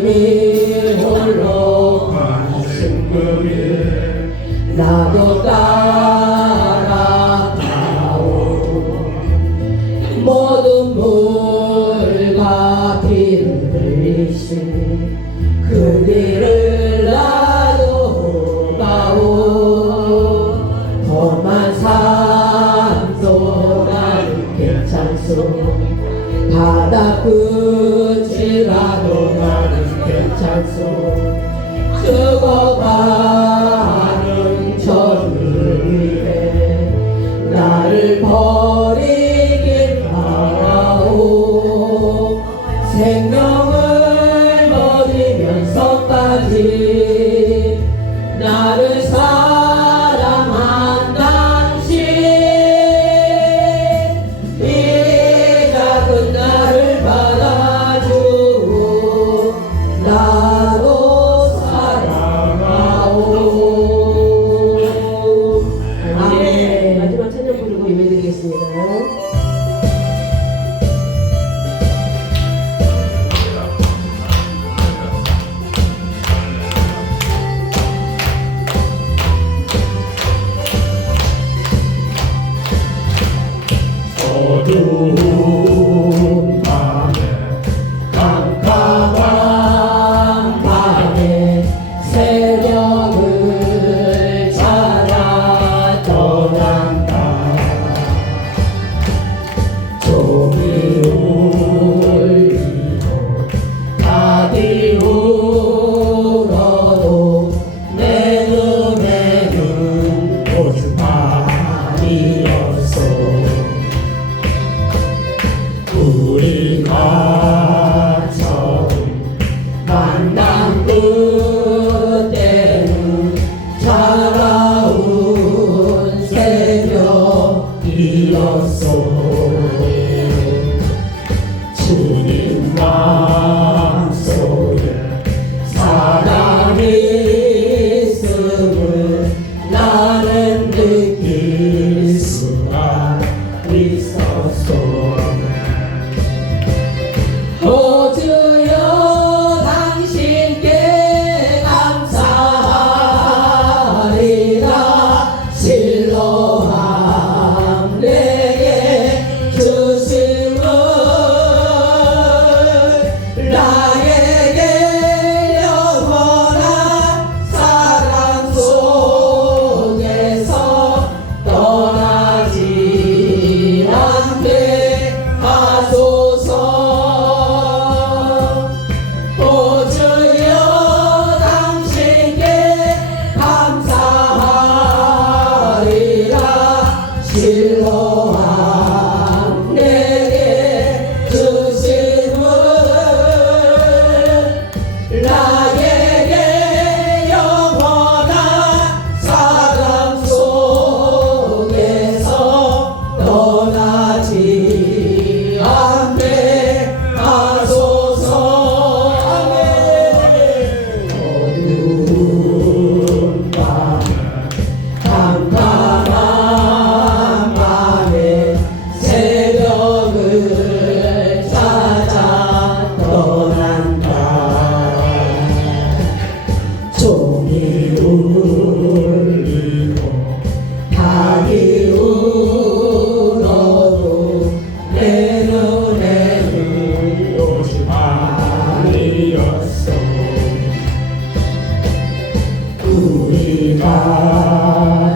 주님이 홀로 가신 그 길 나도 따라가오. 모든 물과 피를 흘리신 그 길을 나도 가오. 험한 산도 나는 괜찮소. 바다 끝이라도 나는 괜찮소. 죽어가는 저를 위해 나를 버리길 바라오. 생명을 버리면서까지 나를 사랑한 당신, 이 작은 나를 받아주고 나도 사랑하오. 아멘. 마지막 찬양 부르고 예배드리겠습니다. 어두운 밤에 깜깜한 밤에 새벽을 찾아 떠난다. 종이 울리고 닭이 울어도 내 눈에는 거짓말이었어. 우리가 처음 만난 그때는 차가운 새벽이었어. 주님 마음속에 사랑이 있음을 나는 느낄 수가 있었어. 오 주여 당신께 감사하리라. 실로함 내게 주심을 나에게 영원한 사랑 속에서 떠나지 않게 하소서. 오 주여 당신께 감사하리라. 실로함 내게 주심을 나에게 영원한 사랑 속에서 떠나지 않게 하소서. 어두운 밤에 깜깜한 밤에 새벽을 찾아 떠난다. 종이 울리고 닭이 울어도 내 눈에는 거짓말이었어. 우리가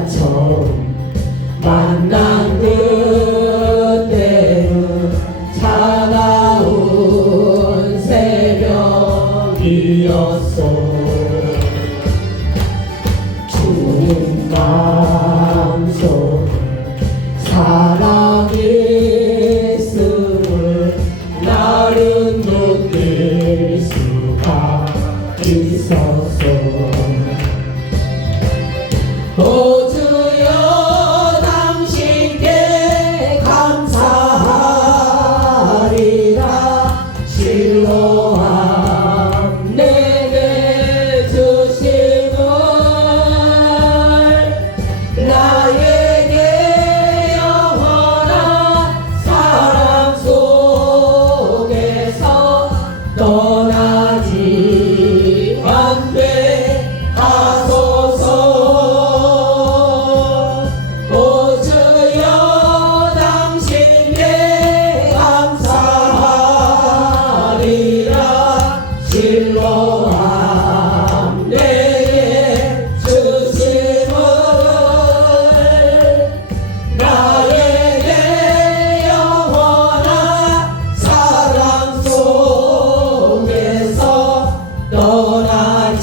처음 만난 그때는 차가운 새벽이었어. 주님 마음속에 사랑이 있음을 나는 느낄 수가 있었어. 오 주여 당신께 감사하리라. 실로함 내게 주심을 나에게 영원한 사랑 속에서 떠나지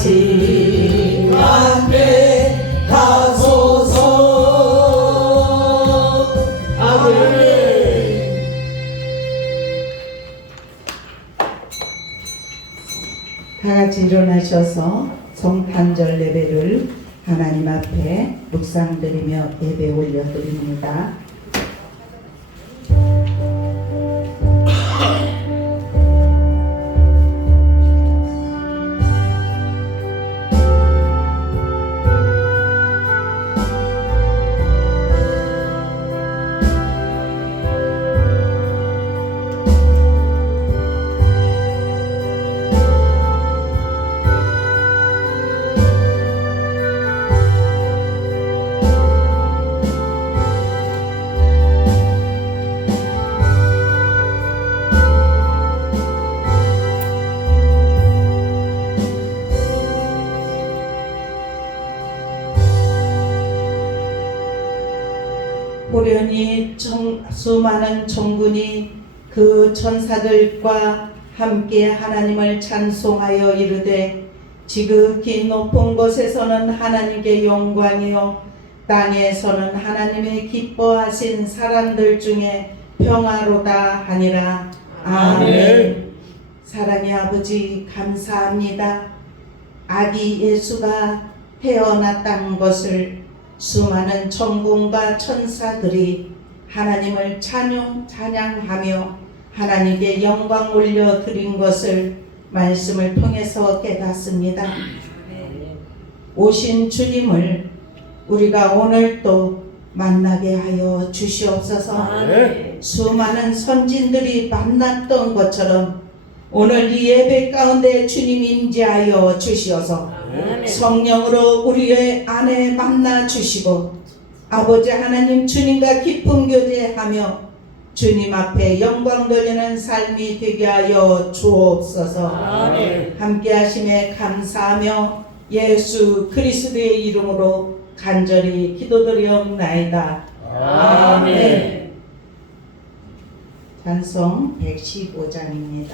같이 함께 가소서. 아멘. 다 같이 일어나셔서 성탄절 예배를 하나님 앞에 묵상드리며 예배 올려드립니다. 호련히 수많은 천군이 그 천사들과 함께 하나님을 찬송하여 이르되 지극히 높은 곳에서는 하나님께 영광이요 땅에서는 하나님의 기뻐하신 사람들 중에 평화로다 하니라. 아멘. 사랑의 아버지 감사합니다. 아기 예수가 태어났다는 것을 수많은 천군과 천사들이 하나님을 찬양하며 하나님께 영광 올려 드린 것을 말씀을 통해서 깨닫습니다. 오신 주님을 우리가 오늘도 만나게 하여 주시옵소서. 수많은 선진들이 만났던 것처럼 오늘 이 예배 가운데 주님 임재하여 주시어서 성령으로 우리의 안에 만나 주시고 아버지 하나님 주님과 깊은 교제하며 주님 앞에 영광 돌리는 삶이 되게 하여 주옵소서. 함께 하심에 감사하며 예수 그리스도의 이름으로 간절히 기도드리옵나이다. 아멘. 찬송 115장입니다.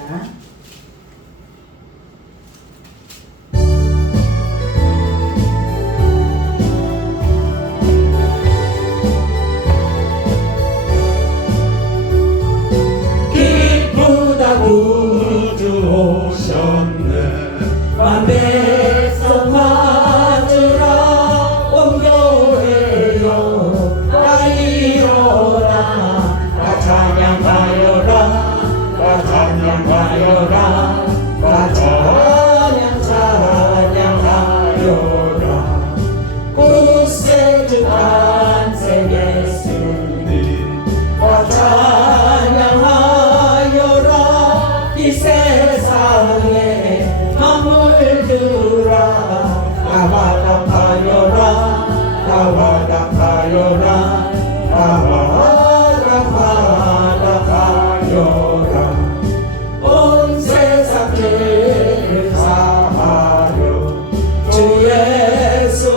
구주 오셨네. 백성 맞으라 온교회여 다 일어나 다 찬양하여라 다 찬양하여라 다 찬양하여라. 구세주 탄생했으니 다 찬양하여라. 이 세상에 만물들아 다 화답하여라 다 화답하여라 다 화답하여라. 온 세상 죄를 사하려 주 예수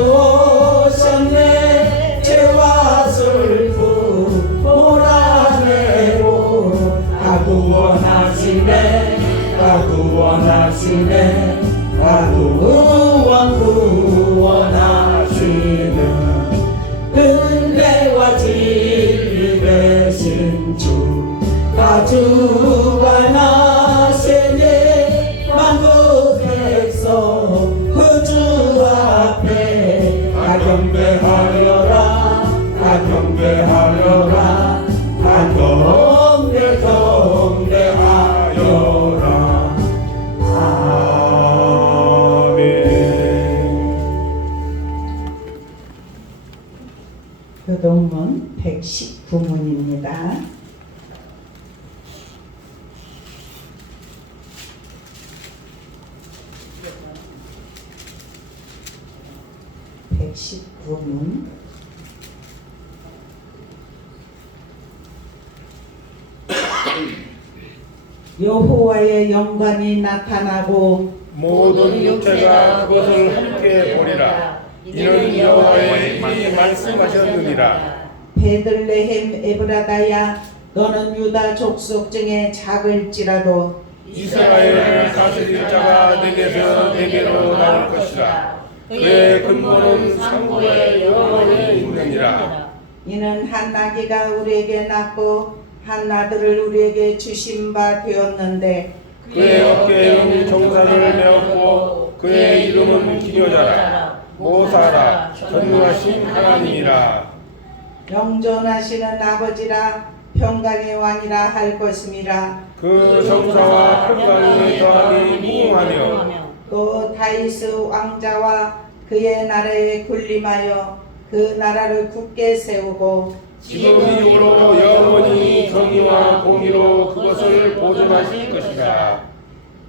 오셨네. 죄와 슬픔 몰아내고 다 구원하시네 다 구원하시네 다 구원하시네. 은혜와 진리 되신 주 다 주관하시네. 만국 백성 그 주 앞에 다 경배하여라 다 경배하여라 다 경배하여라. 교동문 119문입니다. 문 여호와의 영광이 나타나고 모든 육체가 그것을 함께 보리라. 이는 여호와의 입이 말씀하셨느니라. 베들레헴 에브라다야 너는 유다 족속 중에 작을지라도 이스라엘을 다스릴 자가 내게서 내게로 나올 것이라. 그의 근본은 상고의 영원에 있느니라. 이는 한 나귀가 우리에게 낳고 한 아들을 우리에게 주신 바 되었는데 그의 어깨에는 정사를 메었고 그의 이름은 기묘자라 모사라 전능하신 하나님이라. 영존하시는 아버지라 평강의 왕이라 할 것임이라. 그 정사와 평강의 더함이 무궁하며 또 다윗의 왕자와 그의 나라에 군림하여 그 나라를 굳게 세우고 지금으로 영원히 정의와 공의로 그것을 보존하실 것이다.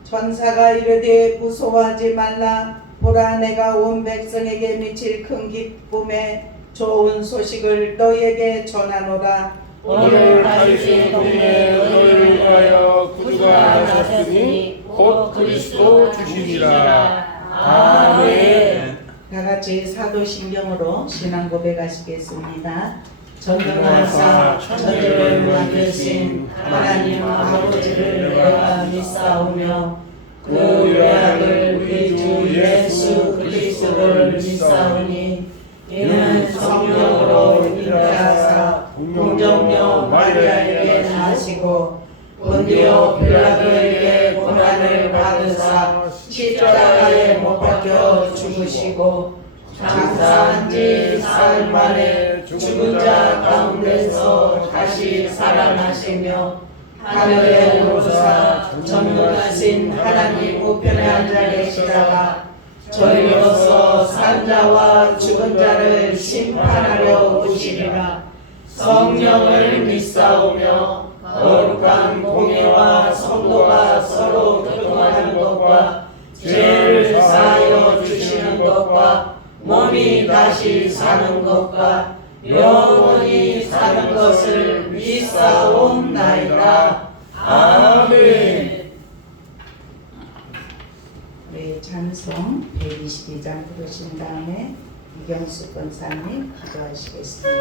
천사가 이르되 무서워하지 말라. 보라, 내가 온 백성에게 미칠 큰 기쁨에 좋은 소식을 너희에게 전하노라. 오늘 다윗의 동네에 너희를 위하여 구주가 나셨으니 곧 그리스도 주시리라. 아멘. 다 같이 사도신경으로 신앙 고백하시겠습니다. 전능하사 천지를 만드신 하나님 아버지를 내가 믿사오며 그 외아들 우리 주 예수 그리스도를 믿사오니 이는 성령으로 잉태하사 공정녀 마리아에게 나시고 본디오 빌라도에게 고난을 받으사 십자가에 못 박혀 죽으시고 장사한 지 사흘 만에 죽은 자 가운데서 다시 살아나시며 하늘에 오르사 전능하신 하나님 우편에 앉아 계시다가 저희로서 산 자와 죽은 자를 심판하러 오시리라. 성령을 믿사오며 거룩한 공예와 성도가 서로 교통하는 것과 죄를 사하여 주시는 것과 몸이 다시 사는 것과 영원히 사는 것을 믿사옵나이다. 아멘. 우리 찬송 122장 부르신 다음에 이경수 권사님 기도하시겠습니다.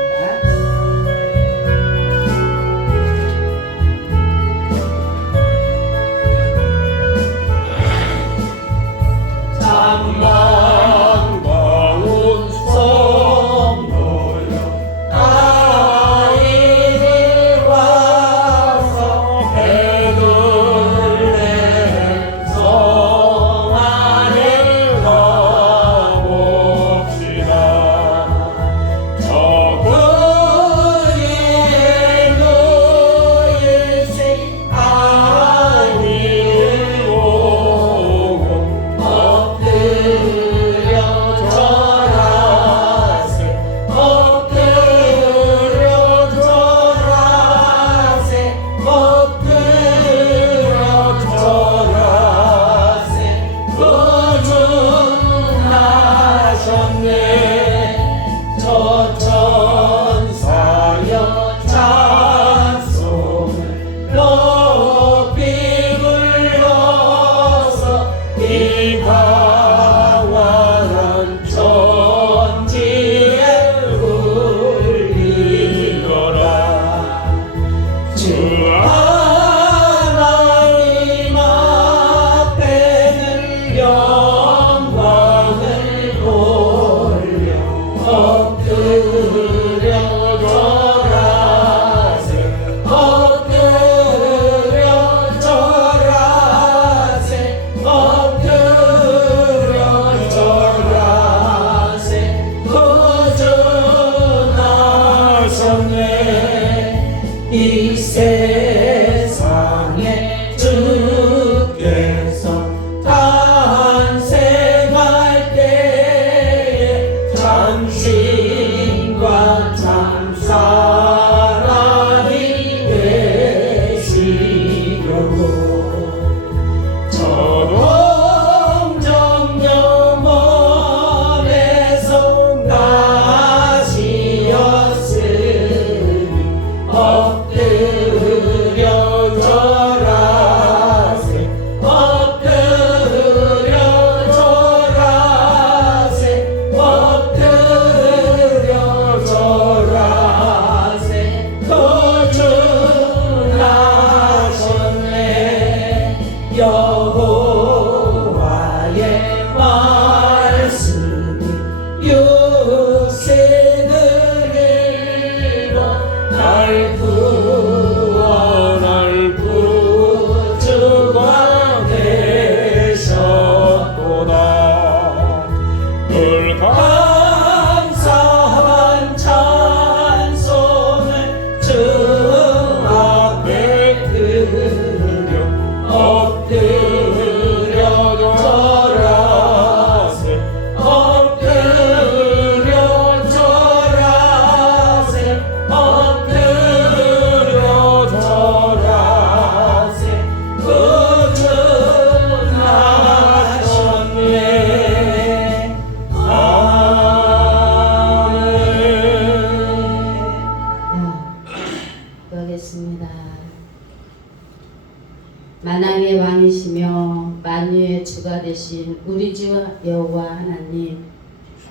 우리 주 여호와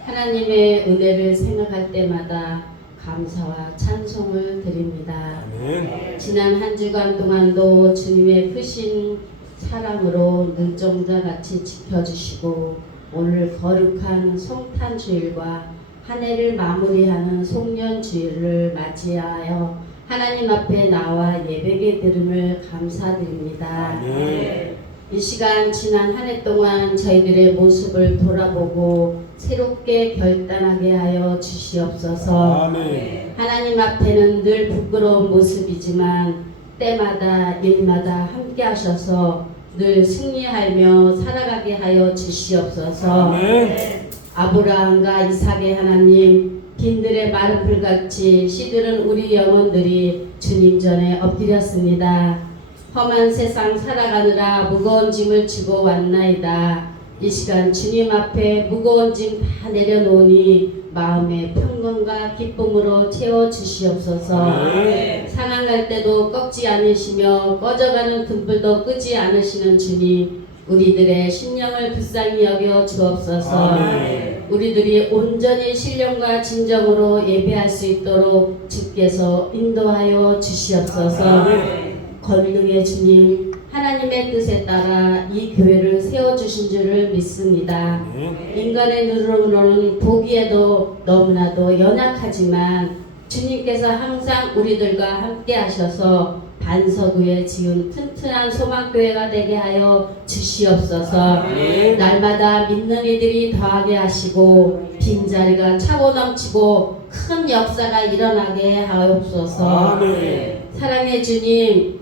하나님의 은혜를 생각할 때마다 감사와 찬송을 드립니다. 아멘. 지난 한 주간 동안도 주님의 크신 사랑으로 눈동자같이 지켜주시고 오늘 거룩한 성탄주일과 한 해를 마무리하는 송년주일을 맞이하여 하나님 앞에 나와 예배게 들음을 감사드립니다. 아멘. 이 시간 지난 한 해 동안 저희들의 모습을 돌아보고 새롭게 결단하게 하여 주시옵소서. 아멘. 하나님 앞에는 늘 부끄러운 모습이지만 때마다 일마다 함께 하셔서 늘 승리하며 살아가게 하여 주시옵소서. 아멘. 아브라함과 이삭의 하나님, 빈들의 마른 풀같이 시들은 우리 영혼들이 주님 전에 엎드렸습니다. 험한 세상 살아가느라 무거운 짐을 지고 왔나이다. 이 시간 주님 앞에 무거운 짐 다 내려놓으니 마음의 평강과 기쁨으로 채워주시옵소서. 아멘. 상한 때도 꺾지 않으시며 꺼져가는 등불도 끄지 않으시는 주님, 우리들의 심령을 불쌍히 여겨 주옵소서. 아멘. 우리들이 온전히 신령과 진정으로 예배할 수 있도록 주께서 인도하여 주시옵소서. 아멘. 권능의 주님, 하나님의 뜻에 따라 이 교회를 세워주신 줄을 믿습니다. 아멘. 인간의 눈으로는 보기에도 너무나도 연약하지만 주님께서 항상 우리들과 함께 하셔서 반석 위에 지은 튼튼한 소망교회가 되게 하여 주시옵소서. 아멘. 날마다 믿는 이들이 더하게 하시고 빈자리가 차고 넘치고 큰 역사가 일어나게 하옵소서. 아멘. 사랑의 주님,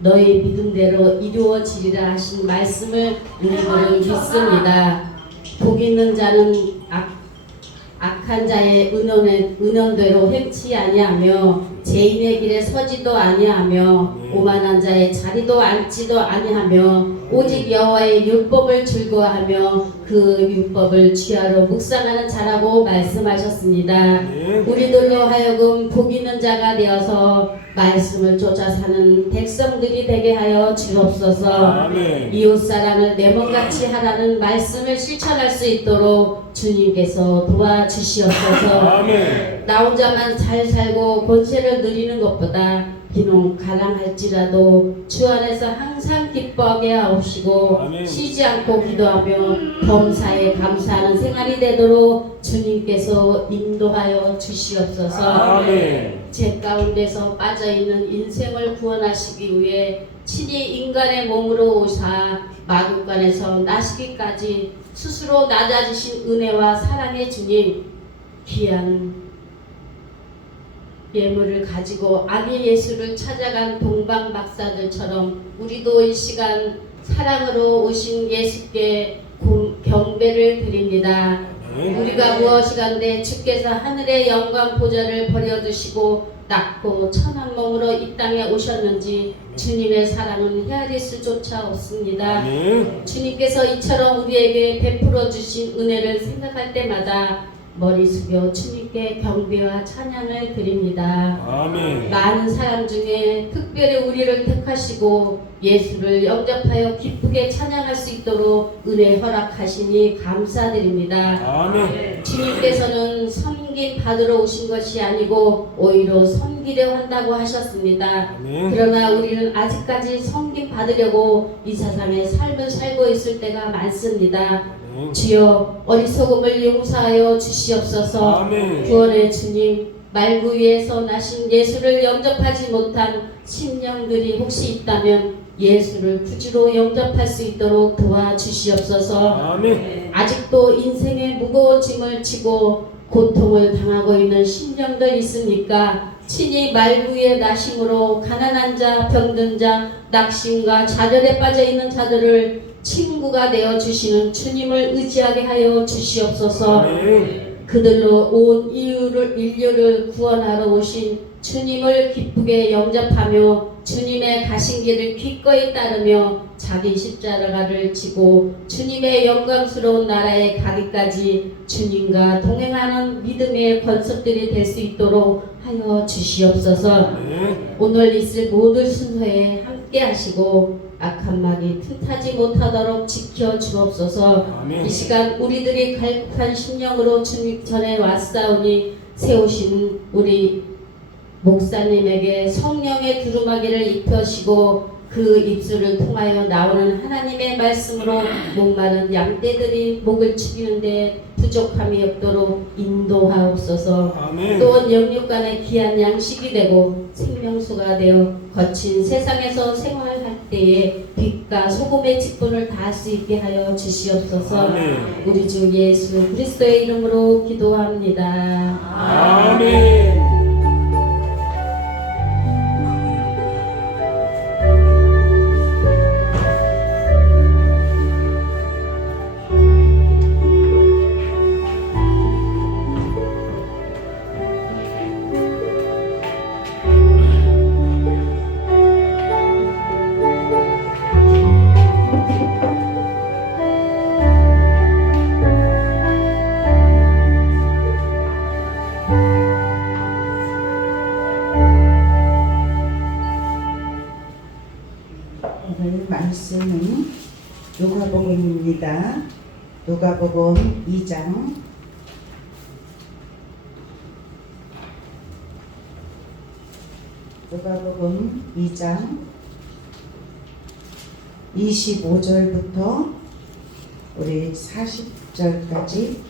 너희 믿음대로 이루어지리라 하신 말씀을 우리들은 믿습니다. 복 있는 자는 악한 자의 은연대로 행치 아니하며 죄인의 길에 서지도 아니하며 오만한 자의 자리도 앉지도 아니하며 오직 여호와의 율법을 즐거워하며 그 율법을 취하러 묵상하는 자라고 말씀하셨습니다. 우리들로 하여금 복 있는 자가 되어서 말씀을 쫓아 사는 백성들이 되게 하여 주옵소서. 아멘. 이웃사랑을 내 몸같이 하라는 말씀을 실천할 수 있도록 주님께서 도와주시옵소서. 아멘. 나 혼자만 잘 살고 권세를 누리는 것보다 비록 가랑할지라도 주 안에서 항상 기뻐하게 하옵시고 아멘. 쉬지 않고 기도하며 범사에 감사하는 생활이 되도록 주님께서 인도하여 주시옵소서. 아멘. 죄 가운데서 빠져있는 인생을 구원하시기 위해 친히 인간의 몸으로 오사 마국간에서 나시기까지 스스로 낮아지신 은혜와 사랑의 주님, 귀한 예물을 가지고 아기 예수를 찾아간 동방 박사들처럼 우리도 이 시간 사랑으로 오신 예수께 경배를 드립니다. 우리가 무엇이간데 주께서 하늘의 영광 보좌를 버려두시고 낮고 천한 몸으로 이 땅에 오셨는지 주님의 사랑은 헤아릴 수조차 없습니다. 주님께서 이처럼 우리에게 베풀어 주신 은혜를 생각할 때마다 머리 숙여 주님께 경배와 찬양을 드립니다. 아멘. 많은 사람 중에 특별히 우리를 택하시고 예수를 영접하여 기쁘게 찬양할 수 있도록 은혜 허락하시니 감사드립니다. 아멘. 주님께서는 섬김 받으러 오신 것이 아니고 오히려 섬기려 한다고 하셨습니다. 아멘. 그러나 우리는 아직까지 섬김 받으려고 이 세상에 삶을 살고 있을 때가 많습니다. 주여 어리석음을 용서하여 주시옵소서. 아멘. 구원의 주님, 말구 위에서 나신 예수를 영접하지 못한 심령들이 혹시 있다면 예수를 구주로 영접할 수 있도록 도와주시옵소서. 아멘. 아직도 인생의 무거운 짐을 지고 고통을 당하고 있는 심령들 있습니까? 친히 말구 위에 나심으로 가난한 자, 병든 자, 낙심과 좌절에 빠져있는 자들을 친구가 되어주시는 주님을 의지하게 하여 주시옵소서. 아멘. 그들로 온 인류를 구원하러 오신 주님을 기쁘게 영접하며 주님의 가신 길을 기꺼이 따르며 자기 십자가를 지고 주님의 영광스러운 나라에 가기까지 주님과 동행하는 믿음의 권속들이 될 수 있도록 하여 주시옵소서. 아멘. 오늘 있을 모든 순서에 함께 하시고 악한 말이 틈타지 못하도록 지켜 주옵소서. 아멘. 이 시간 우리들이 갈급한 심령으로 주님 전에 왔사오니 세우신 우리 목사님에게 성령의 두루마기를 입혀시고 그 입술을 통하여 나오는 하나님의 말씀으로 목마른 양떼들이 목을 축이는데 부족함이 없도록 인도하옵소서. 아멘. 또한 영육간의 귀한 양식이 되고 생명수가 되어 거친 세상에서 생활할 때에 빛과 소금의 직분을 다할 수 있게 하여 주시옵소서. 아멘. 우리 주 예수 그리스도의 이름으로 기도합니다. 아멘. 오늘 말씀은 누가복음입니다. 누가복음 2장 25절부터 우리 40절까지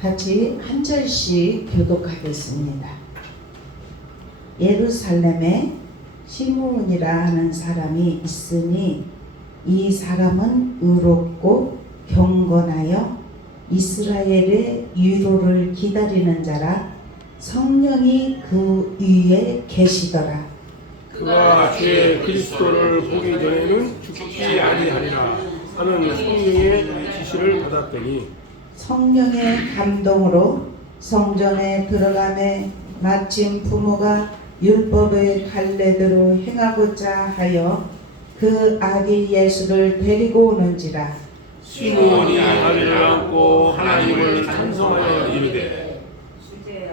같이 한 절씩 교독하겠습니다. 예루살렘에 시므온이라 하는 사람이 있으니 이 사람은 의롭고 경건하여 이스라엘의 위로를 기다리는 자라 성령이 그 위에 계시더라. 그가 주의 그리스도를 보기 전에는 죽지 아니하리라 하는 성령의 지시를 받았더니 성령의 감동으로 성전에 들어가매 마침 부모가 율법의 갈래대로 행하고자 하여 그 아기 예수를 데리고 오는지라. 시므온이 아들을 안고 하나님을 찬송하여 이르되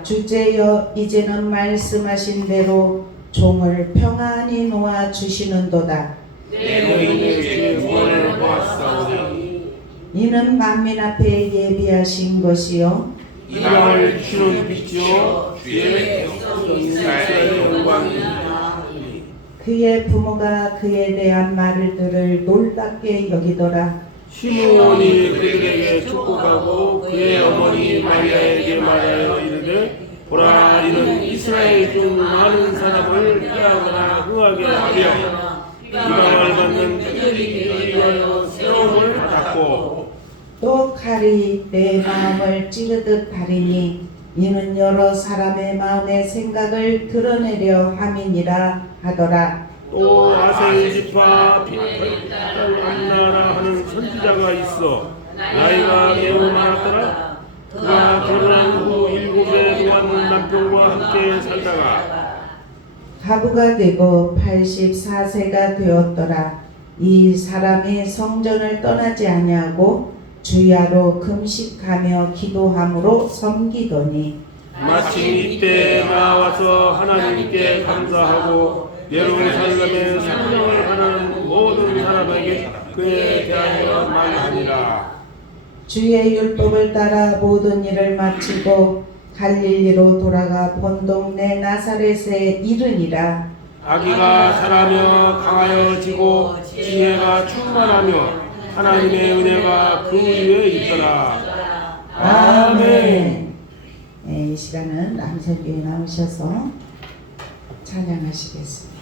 주제여 이제는 말씀하신 대로 종을 평안히 놓아 주시는도다. 내 노인의 주의 구원을 보았사오니 이는 만민 앞에 예비하신 것이요 이 땅을 비추는 빛이요 주의 백성 이스라엘의 영광이니라. 그의 부모가 그에 대한 말을 들을 놀랍게 여기더라. 시므온이 그들에게 축복하고 그의 어머니 마리아에게 말하여 이르되 보라 이는 이스라엘 중 많은 사람을 피하거나 흥하게 하려 비방을 받는 그들이 위하여 새로움을 받았고 또 칼이 내 마음을 찌르듯 가리니 이는 여러 사람의 마음의 생각을 드러내려 함이니라 하더라. 또 아셀 지파 빗발 안나라 하는 선지자가 있어 나이가 매우 많았더라. 그가 결혼한 후 7의 노한 남편과 함께 살다가 가부가 되고 84세가 되었더라. 이 사람이 성전을 떠나지 아니하고 주야로 금식하며 기도함으로 섬기더니 마침 이때 나와서 하나님께 감사하고 예루살렘에 성령을 하는 모든 사람에게 그에 대하여 말하니라. 주의 율법을 따라 모든 일을 마치고 갈릴리로 돌아가 본 동네 나사렛에 이르니라. 아기가 자라며 강하여지고 지혜가 충만하며 하나님의 은혜가 그 위에 있더라. 아멘. 네, 이 시간은 남성교회 나오셔서 찬양하시겠습니다.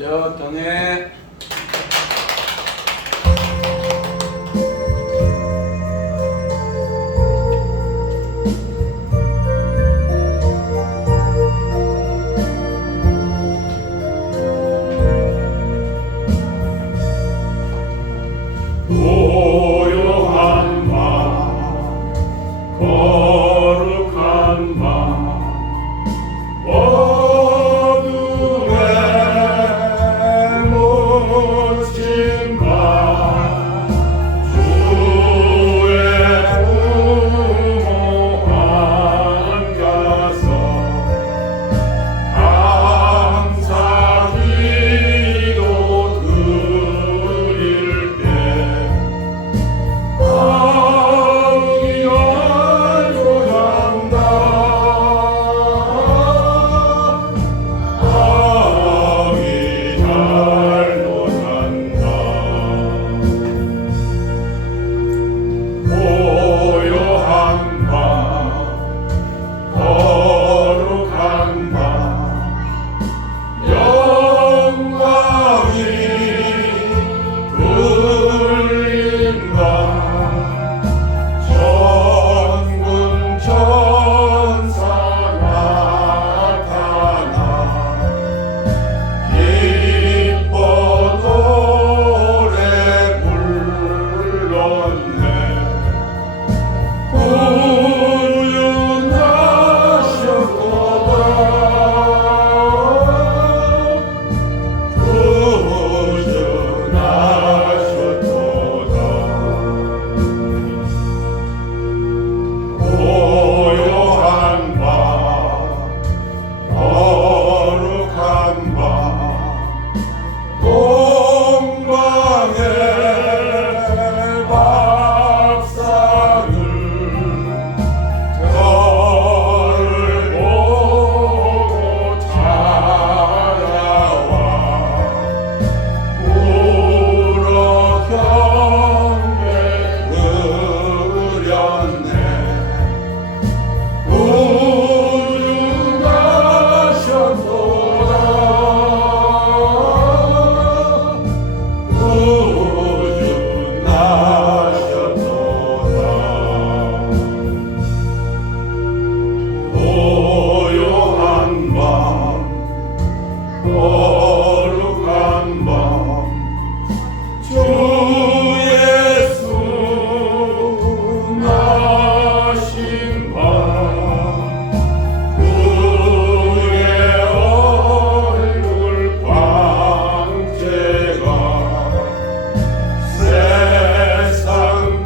여통해 고요한 맘 거룩한 맘 어둠에 묻힌 밤 주의 부모 앉아서 감사 기도 드릴 때 아기가 요한다 아기 잘 노산다 고요한 밤 거룩한 밤 영광이 들린 밤 천군 천사 나타나 기뻐 노래 불렀네 구원하셨도다 고요한 밤 거룩한 밤 동방의 밥상을 별을 보고 찾아와 울어 경배 드렸네 구주나셨도다 구주나셨도다 고요한 밤 거룩한 밤 주 예수 나신 밤 그의 얼굴 광채가 세상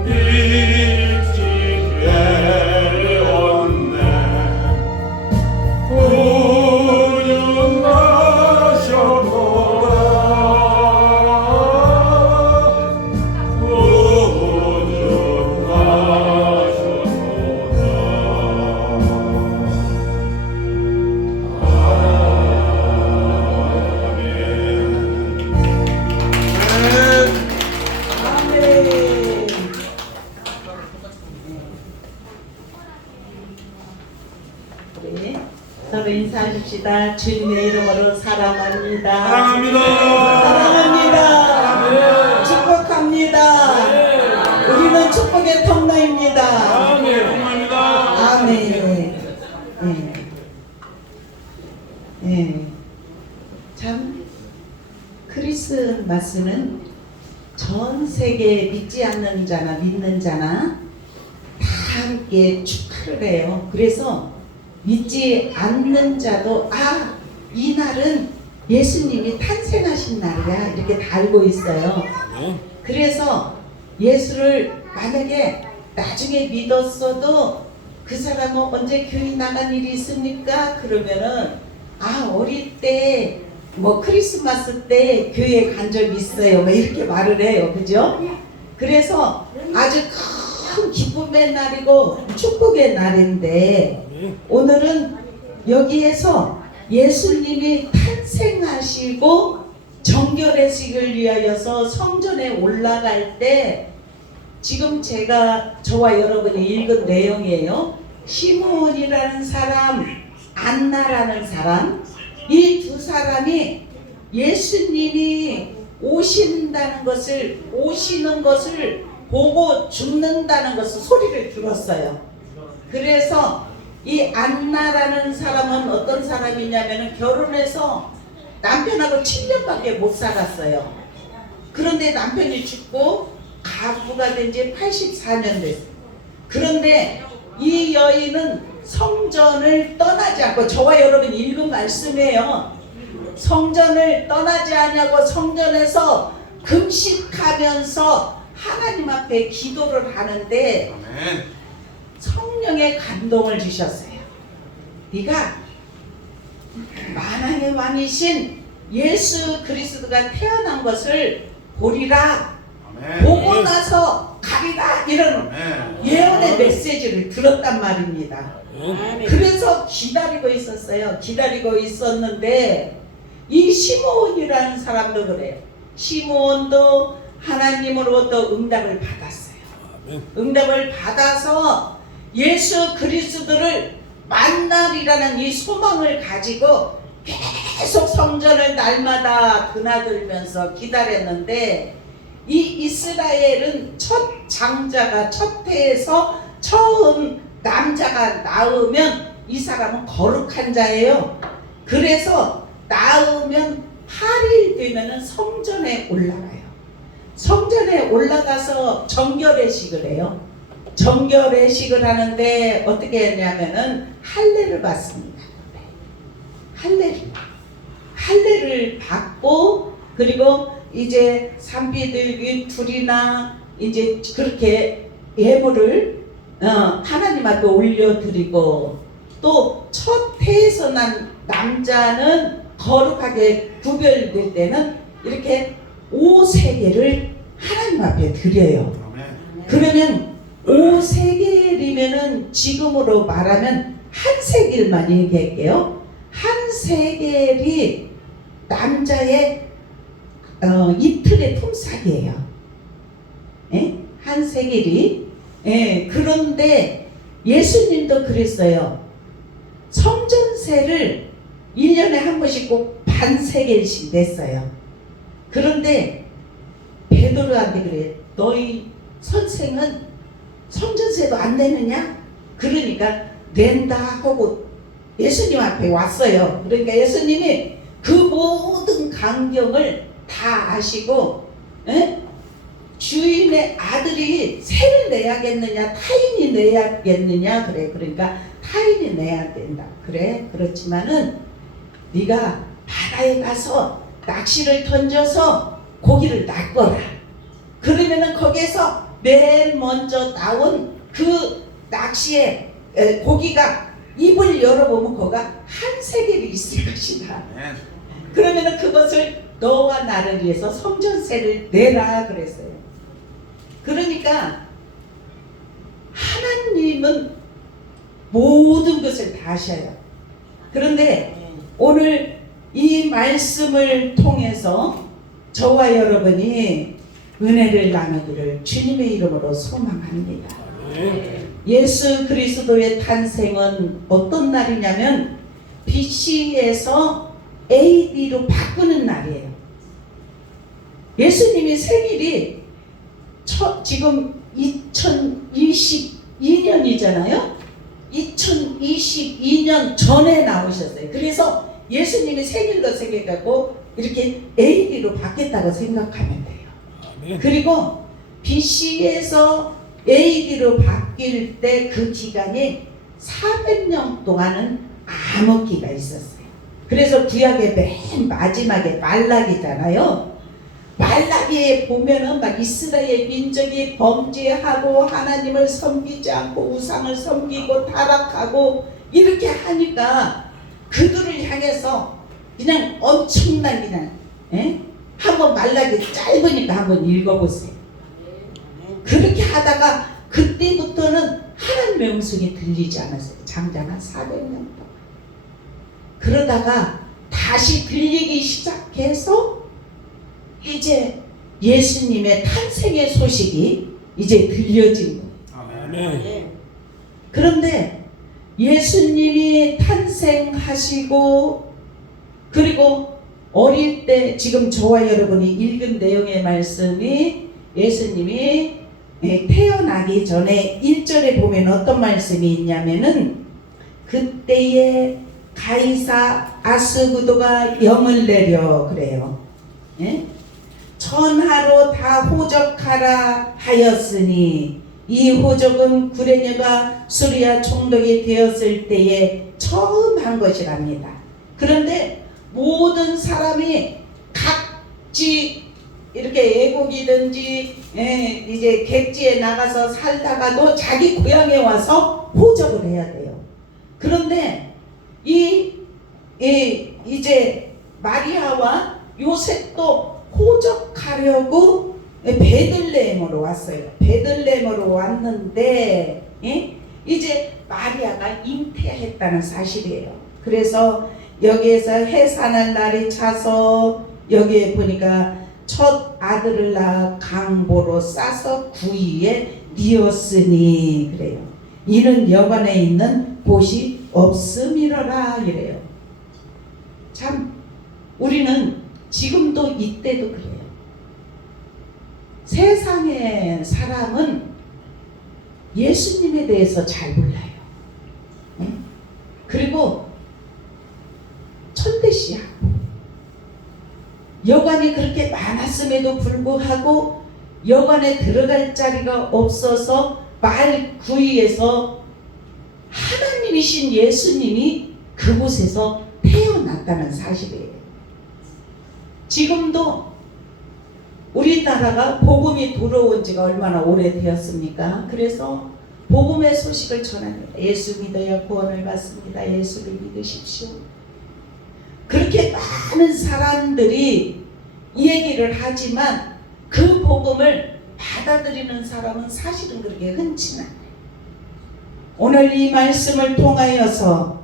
빛이 되었네 구주나셨도다 아멘. 우리 서로 인사해줍시다. 주님의 이름으로 사랑합니다. 사랑합니다. 사랑합니다. 축복합니다. 우리는 축복의 통로입니다. 아멘. 고맙습니다. 아멘. 참 크리스마스는 전 세계 믿지 않는 자나 믿는 자나 다 함께 축하를 해요. 그래서 믿지 않는 자도 이 날은 예수님이 탄생하신 날이야 이렇게 다 알고 있어요. 그래서 예수를 만약에 나중에 믿었어도 그 사람은 언제 교회 나간 일이 있습니까? 그러면은 어릴 때 뭐 크리스마스 때 교회 간 적 있어요 뭐 이렇게 말을 해요. 그죠? 그래서 아주 큰 기쁨의 날이고 축복의 날인데 오늘은 여기에서 예수님이 탄생하시고 정결의식을 위하여서 성전에 올라갈 때 지금 저와 여러분이 읽은 내용이에요. 시므온이라는 사람, 안나라는 사람, 이 두 사람이 예수님이 오시는 것을 보고 죽는다는 것을 소리를 들었어요. 그래서 이 안나라는 사람은 어떤 사람이냐면 결혼해서 남편하고 7년밖에 못 살았어요. 그런데 남편이 죽고 가부가 된 지 84년 됐어요. 그런데 이 여인은 성전을 떠나지 않고, 저와 여러분 읽은 말씀이에요. 성전을 떠나지 않냐고 성전에서 금식하면서 하나님 앞에 기도를 하는데 아멘. 성령의 감동을 주셨어요. 네가 만왕의 왕이신 예수 그리스도가 태어난 것을 보리라, 아멘. 보고 나서 가리라, 이런 아멘. 예언의 메시지를 들었단 말입니다. 아멘. 그래서 기다리고 있었어요. 기다리고 있었는데 이 시므온이라는 사람도 그래요. 시므온도 하나님으로부터 응답을 받았어요. 응답을 받아서 예수 그리스도를 만나리라는 이 소망을 가지고 계속 성전을 날마다 드나들면서 기다렸는데, 이 이스라엘은 첫 장자가, 첫 해에서 처음 남자가 낳으면 이 사람은 거룩한 자예요. 그래서 낳으면 8일 되면은 성전에 올라가요. 성전에 올라가서 정결례식을 해요. 정결례식을 하는데 어떻게 했냐면은 할례를 받습니다. 할례를 받고, 그리고 이제 산비둘기 둘이나 이제 그렇게 예물을 하나님 앞에 올려드리고, 또 첫 해에서 난 남자는 거룩하게 구별될 때는 이렇게 5세겔을 하나님 앞에 드려요. 아멘. 그러면 5세겔이면은 지금으로 말하면 한 세겔만 얘기할게요. 한 세겔이 남자의 이틀의 품삯이에요. 예? 한 세겔이. 예. 그런데 예수님도 그랬어요. 성전세를 1년에 한 번씩 꼭 반 세겔씩 냈어요. 그런데 베드로한테 그래. 너희 선생은 성전세도 안 내느냐? 그러니까 낸다 하고 예수님 앞에 왔어요. 그러니까 예수님이 그 모든 강경을 다 아시고, 에? 주인의 아들이 세를 내야겠느냐, 타인이 내야겠느냐, 그래. 그러니까 타인이 내야 된다. 그래. 그렇지만은 네가 바다에 가서 낚시를 던져서 고기를 낚거라. 그러면은 거기에서 맨 먼저 나온 그 낚시에 고기가 입을 열어보면 거기가 한 세겔이 있을 것이다. 아멘. 그러면은 그것을 너와 나를 위해서 성전세를 내라 그랬어요. 그러니까 하나님은 모든 것을 다 하셔요. 그런데 오늘 이 말씀을 통해서 저와 여러분이 은혜를 나누기를 주님의 이름으로 소망합니다. 예수 그리스도의 탄생은 어떤 날이냐면 BC에서 AD로 바꾸는 날이에요. 예수님이 생일이 지금 2022년이잖아요. 2022년 전에 나오셨어요. 그래서 예수님이 생일로 생겨갖고 이렇게 AD로 바뀌었다고 생각하면 돼요. 그리고 BC에서 AD로 바뀔 때 그 기간이 400년 동안은 암흑기가 있었어요. 그래서 구약의 맨 마지막에 말라기잖아요. 말라기에 보면은 막 이스라엘 민족이 범죄하고 하나님을 섬기지 않고 우상을 섬기고 타락하고 이렇게 하니까 그들을 향해서 그냥 엄청난 그냥 한번 말라기 짧으니까 한번 읽어보세요. 그렇게 하다가 그때부터는 하나님의 음성이 들리지 않았어요. 장장 한 400년 동안. 그러다가 다시 들리기 시작해서 이제 예수님의 탄생의 소식이 이제 들려진 거예요. 아멘. 그런데 예수님이 탄생하시고 그리고 어릴 때 지금 저와 여러분이 읽은 내용의 말씀이 예수님이 태어나기 전에 1절에 보면 어떤 말씀이 있냐면은 그때에 가이사 아스구도가 영을 내려 그래요. 예? 천하로 다 호적하라 하였으니 이 호적은 구레네가 수리아 총독이 되었을 때에 처음 한 것이랍니다. 그런데 모든 사람이 각지 이렇게 애국이든지 이제 객지에 나가서 살다가도 자기 고향에 와서 호적을 해야 돼요. 그런데 이제 마리아와 요셉도 호적하려고 베들레헴으로 왔어요. 베들레헴으로 왔는데 이제 마리아가 잉태했다는 사실이에요. 그래서 여기에서 해산할 날이 차서 여기에 보니까 첫 아들을 낳아 강보로 싸서 구이에 뉘었으니 그래요. 이는 여관에 있는 곳이 없음이러라 이래요. 참 우리는 지금도 이때도 그래요. 세상의 사람은 예수님에 대해서 잘 몰라요. 그리고 천대시야. 여관이 그렇게 많았음에도 불구하고 여관에 들어갈 자리가 없어서 말 구이에서 하나님이신 예수님이 그곳에서 태어났다는 사실이에요. 지금도 우리나라가 복음이 들어온 지가 얼마나 오래되었습니까? 그래서 복음의 소식을 전합니다. 예수 믿어야 구원을 받습니다. 예수를 믿으십시오. 그렇게 많은 사람들이 얘기를 하지만 그 복음을 받아들이는 사람은 사실은 그렇게 흔치는 않아요. 오늘 이 말씀을 통하여서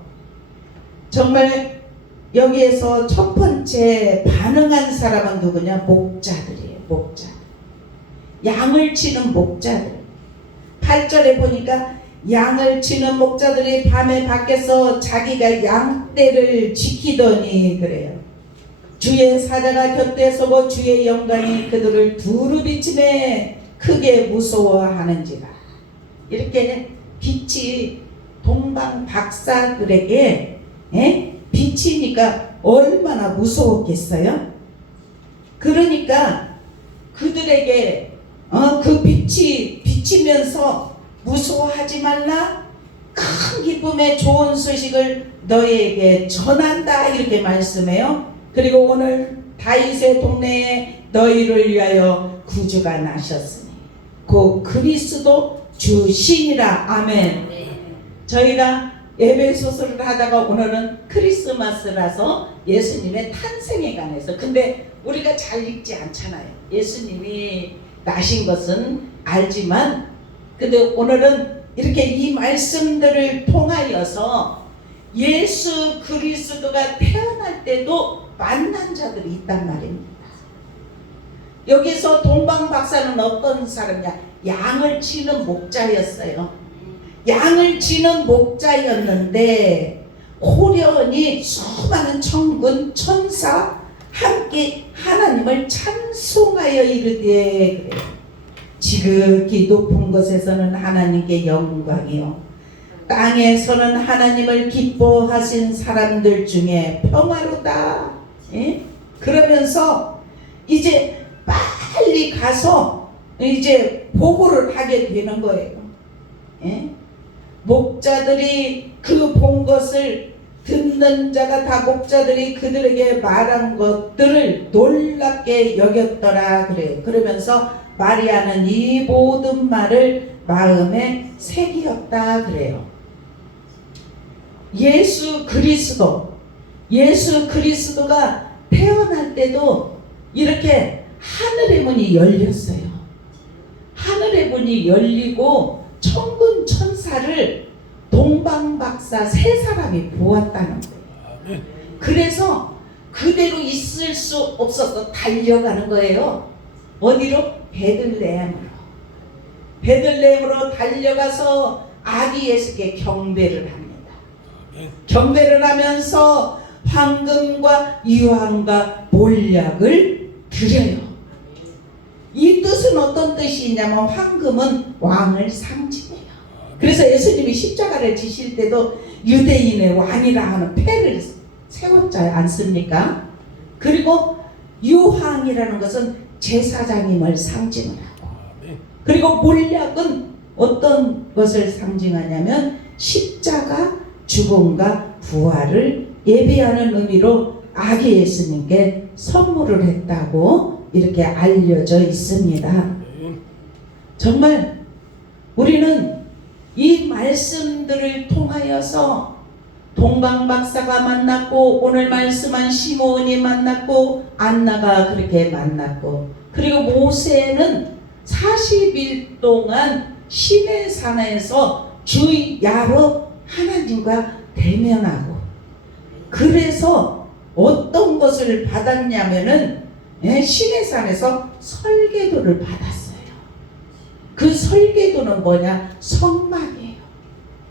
정말 여기에서 첫 번째 반응한 사람은 누구냐? 목자들이에요. 목자들. 양을 치는 목자들. 8절에 보니까 양을 치는 목자들이 밤에 밖에서 자기가 양떼를 지키더니 그래요. 주의 사자가 곁에 서고 주의 영광이 그들을 두루 비치매 크게 무서워하는지라. 이렇게 빛이 동방 박사들에게 비치니까 얼마나 무서웠겠어요? 그러니까 그들에게 그 빛이 비치면서 무서워하지 말라, 큰 기쁨의 좋은 소식을 너희에게 전한다 이렇게 말씀해요. 그리고 오늘 다윗의 동네에 너희를 위하여 구주가 나셨으니 그 그리스도 주시니라. 아멘. 저희가 예배 소설을 하다가 오늘은 크리스마스라서 예수님의 탄생에 관해서, 근데 우리가 잘 읽지 않잖아요. 예수님이 나신 것은 알지만 근데 오늘은 이렇게 이 말씀들을 통하여서 예수 그리스도가 태어날 때도 만난 자들이 있단 말입니다. 여기서 동방 박사는 어떤 사람이냐? 양을 치는 목자였어요. 양을 치는 목자였는데 호련히 수많은 천군 천사 함께 하나님을 찬송하여 이르되 지극히 높은 곳에서는 하나님께 영광이요 땅에서는 하나님을 기뻐하신 사람들 중에 평화로다. 그러면서 이제 빨리 가서 이제 보고를 하게 되는 거예요. 목자들이 그 본 것을 듣는 자가 다 목자들이 그들에게 말한 것들을 놀랍게 여겼더라 그래요. 그러면서 마리아는 이 모든 말을 마음에 새기었다 그래요. 예수 그리스도가 태어날 때도 이렇게 하늘의 문이 열렸어요. 하늘의 문이 열리고 천군 천사를 동방박사 세 사람이 보았다는 거예요. 그래서 그대로 있을 수 없어서 달려가는 거예요. 어디로? 베들레헴으로 달려가서 아기 예수께 경배를 합니다. 경배를 하면서 황금과 유황과 몰약을 드려요. 이 뜻은 어떤 뜻이냐면 황금은 왕을 상징해요. 그래서 예수님이 십자가를 지실 때도 유대인의 왕이라 하는 패를 세웠지 않습니까? 그리고 유황이라는 것은 제사장임을 상징을 하고, 그리고 몰약은 어떤 것을 상징하냐면 십자가 죽음과 부활을 예비하는 의미로 아기 예수님께 선물을 했다고 이렇게 알려져 있습니다. 정말 우리는 이 말씀들을 통하여서 동방박사가 만났고, 오늘 말씀한 시므온이 만났고, 안나가 그렇게 만났고, 그리고 모세는 40일 동안 시내산에서 주야로 하나님과 대면하고, 그래서 어떤 것을 받았냐면은 시내산에서 설계도를 받았어요. 그 설계도는 뭐냐? 성막이에요.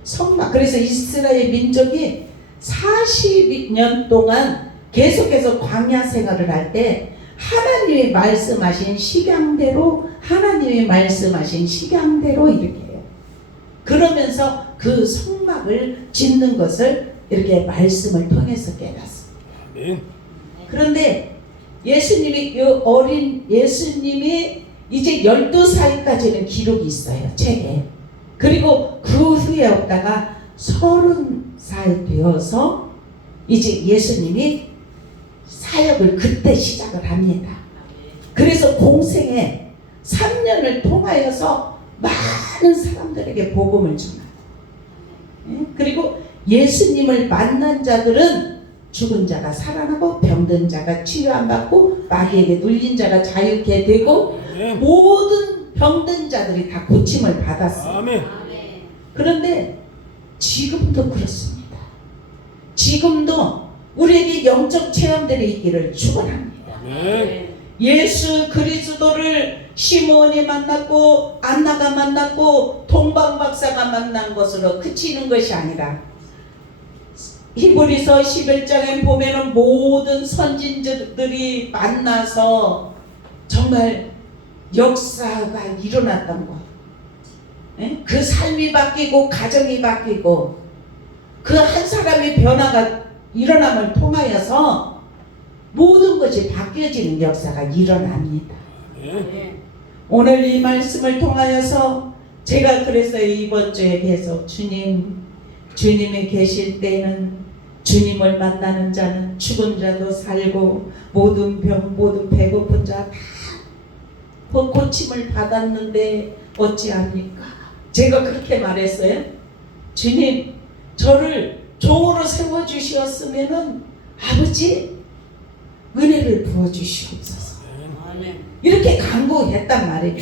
성막. 그래서 이스라엘 민족이 40년 동안 계속해서 광야 생활을 할 때 하나님이 말씀하신 식양대로, 하나님이 말씀하신 식양대로 이렇게 해요. 그러면서 그 성막을 짓는 것을 이렇게 말씀을 통해서 깨닫습니다. 그런데 예수님이, 어린 예수님이 이제 12살까지는 기록이 있어요, 책에. 그리고 그 후에 없다가 30살 되어서 이제 예수님이 사역을 그때 시작을 합니다. 그래서 공생에 3년을 통하여서 많은 사람들에게 복음을 전하고, 그리고 예수님을 만난 자들은 죽은 자가 살아나고, 병든 자가 치유 안 받고, 마귀에게 눌린 자가 자유케 되고, 모든 병든 자들이 다 고침을 받았어요. 아멘. 그런데 지금도 그렇습니다. 지금도 우리에게 영적 체험들이 있기를 축원합니다. 예수 그리스도를 시므온이 만났고, 안나가 만났고, 동방박사가 만난 것으로 그치는 것이 아니라, 히브리서 11장에 보면은 모든 선진들이 만나서 정말 역사가 일어났던 것. 그 삶이 바뀌고 가정이 바뀌고 그 한 사람의 변화가 일어남을 통하여서 모든 것이 바뀌어지는 역사가 일어납니다. 오늘 이 말씀을 통하여서 제가 그랬어요. 이번 주에 계속 주님이 계실 때는 주님을 만나는 자는 죽은 자도 살고, 모든 병, 모든 배고픈 자 다 고침을 받았는데 어찌합니까? 제가 그렇게 말했어요. 주님, 저를 종으로 세워주시었으면은 아버지 은혜를 부어주시옵소서. 이렇게 간구했단 말이에요.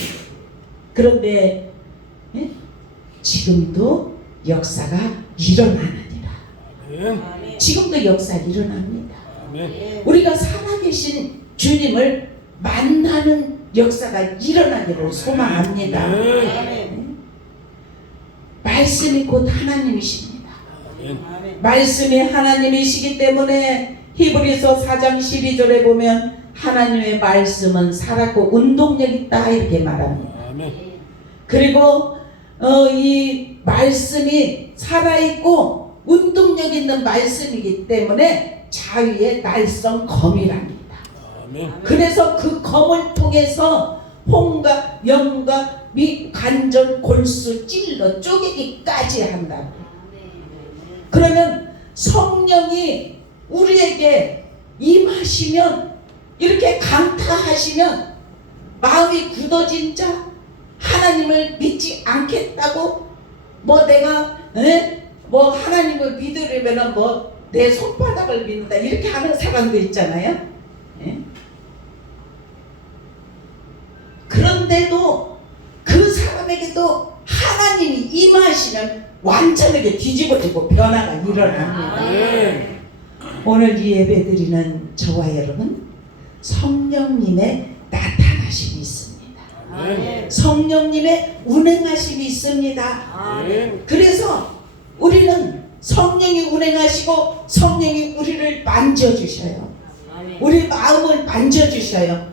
그런데 지금도 역사가 일어나느니라. 지금도 역사 일어납니다. 우리가 살아계신 주님을 만나는 역사가 일어나기를 소망합니다. 말씀이 곧 하나님이십니다. 말씀이 하나님이시기 때문에 히브리서 4장 12절에 보면 하나님의 말씀은 살았고 운동력 있다 이렇게 말합니다. 그리고 이 말씀이 살아있고 운동력 있는 말씀이기 때문에 자유의 날성 검이랍니다. 그래서 그 검을 통해서 홍과 영과 미 관절 골수 찔러 쪼개기까지 한다. 그러면 성령이 우리에게 임하시면, 이렇게 강타하시면 마음이 굳어진 자, 하나님을 믿지 않겠다고 뭐 내가 뭐 하나님을 믿으려면 뭐 내 손바닥을 믿는다 이렇게 하는 사람도 있잖아요. 그런데도 그 사람에게도 하나님이 임하시면 완전하게 뒤집어지고 변화가 일어납니다. 오늘 이 예배 드리는 저와 여러분, 성령님의 나타나심이 있습니다. 성령님의 운행하심이 있습니다. 그래서 우리는 성령이 운행하시고 성령이 우리를 만져주셔요. 우리 마음을 만져주셔요.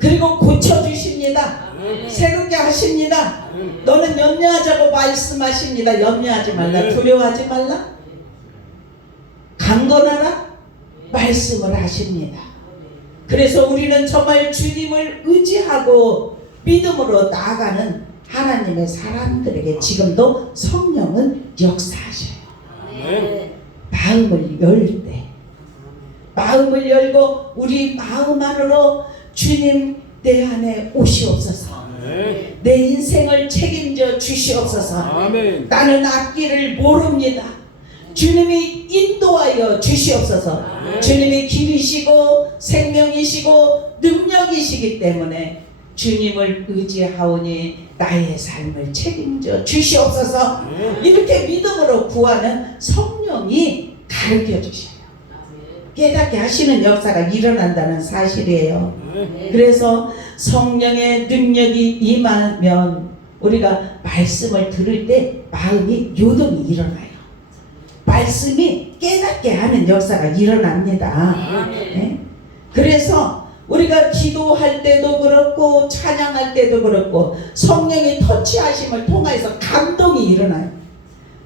그리고 고쳐주십니다. 새롭게 하십니다. 너는 염려하자고 말씀하십니다. 염려하지 말라. 두려워하지 말라. 강건하라. 말씀을 하십니다. 그래서 우리는 정말 주님을 의지하고 믿음으로 나아가는 하나님의 사람들에게 지금도 성령은 역사하셔요. 마음을 열 때, 마음을 열고 우리 마음 안으로 주님 내 안에 오시옵소서. 내 인생을 책임져 주시옵소서. 아멘. 나는 앞길을 모릅니다. 주님이 인도하여 주시옵소서. 주님이 길이시고 생명이시고 능력이시기 때문에 주님을 의지하오니 나의 삶을 책임져 주시옵소서. 이렇게 믿음으로 구하는 성령이 가르쳐 주셔요. 깨닫게 하시는 역사가 일어난다는 사실이에요. 그래서 성령의 능력이 임하면 우리가 말씀을 들을 때 마음이 요동이 일어나요. 말씀이 깨닫게 하는 역사가 일어납니다. 네? 그래서 우리가 기도할 때도 그렇고 찬양할 때도 그렇고 성령의 터치하심을 통해서 감동이 일어나요.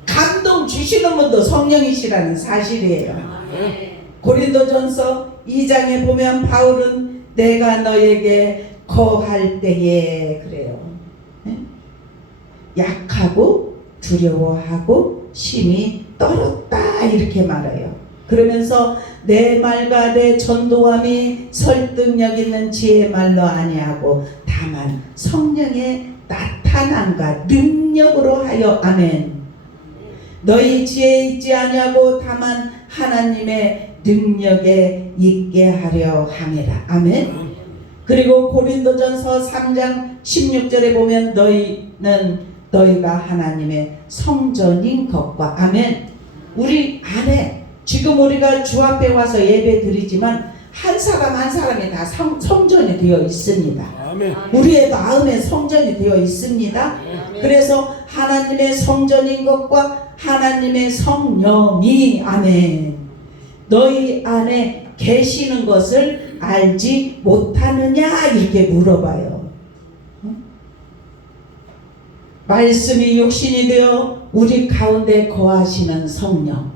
감동 주시는 분도 성령이시라는 사실이에요. 고린도전서 2장에 보면 바울은 내가 너에게 거할 때에 그래요. 네? 약하고 두려워하고 심히 떨었다 이렇게 말해요. 그러면서 내 말과 내 전도함이 설득력 있는 지혜의 말로 아니하고 다만 성령의 나타남과 능력으로 하여 아멘. 너희 지혜에 있지 아니하고 다만 하나님의 능력에 있게 하려 함이라. 아멘. 그리고 고린도전서 3장 16절에 보면 너희가 하나님의 성전인 것과 아멘. 우리 안에 지금 우리가 주 앞에 와서 예배 드리지만 한 사람 한 사람이 다 성전이 되어 있습니다. 아멘. 우리의 마음에 성전이 되어 있습니다. 그래서 하나님의 성전인 것과 하나님의 성령이 아멘. 너희 안에 계시는 것을 알지 못하느냐 이렇게 물어봐요. 말씀이 육신이 되어 우리 가운데 거하시는 성령.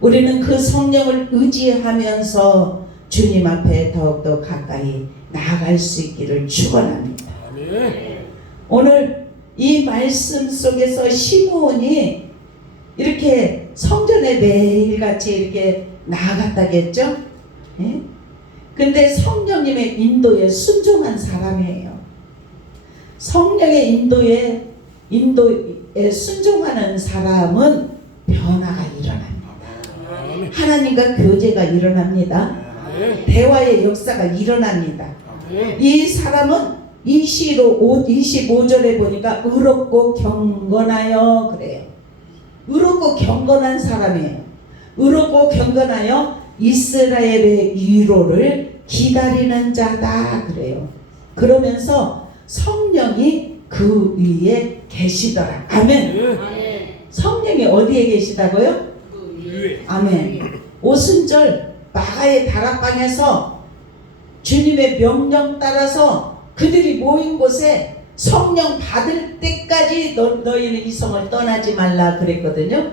우리는 그 성령을 의지하면서 주님 앞에 더욱더 가까이 나아갈 수 있기를 축원합니다. 오늘 이 말씀 속에서 시므온이 이렇게 성전에 매일같이 이렇게 나아갔다겠죠? 예? 근데 성령님의 인도에 순종한 사람이에요. 성령의 인도에 순종하는 사람은 변화가 일어납니다. 하나님과 교제가 일어납니다. 대화의 역사가 일어납니다. 이 사람은 이 시로 25절에 보니까 의롭고 경건하여 그래요. 의롭고 경건한 사람이에요. 의롭고 경건하여 이스라엘의 위로를 기다리는 자다 그래요. 그러면서 성령이 그 위에 계시더라. 아멘. 성령이 어디에 계시다고요? 아멘. 오순절 마가의 다락방에서 주님의 명령 따라서 그들이 모인 곳에 성령 받을 때까지 너희는 이 성을 떠나지 말라 그랬거든요.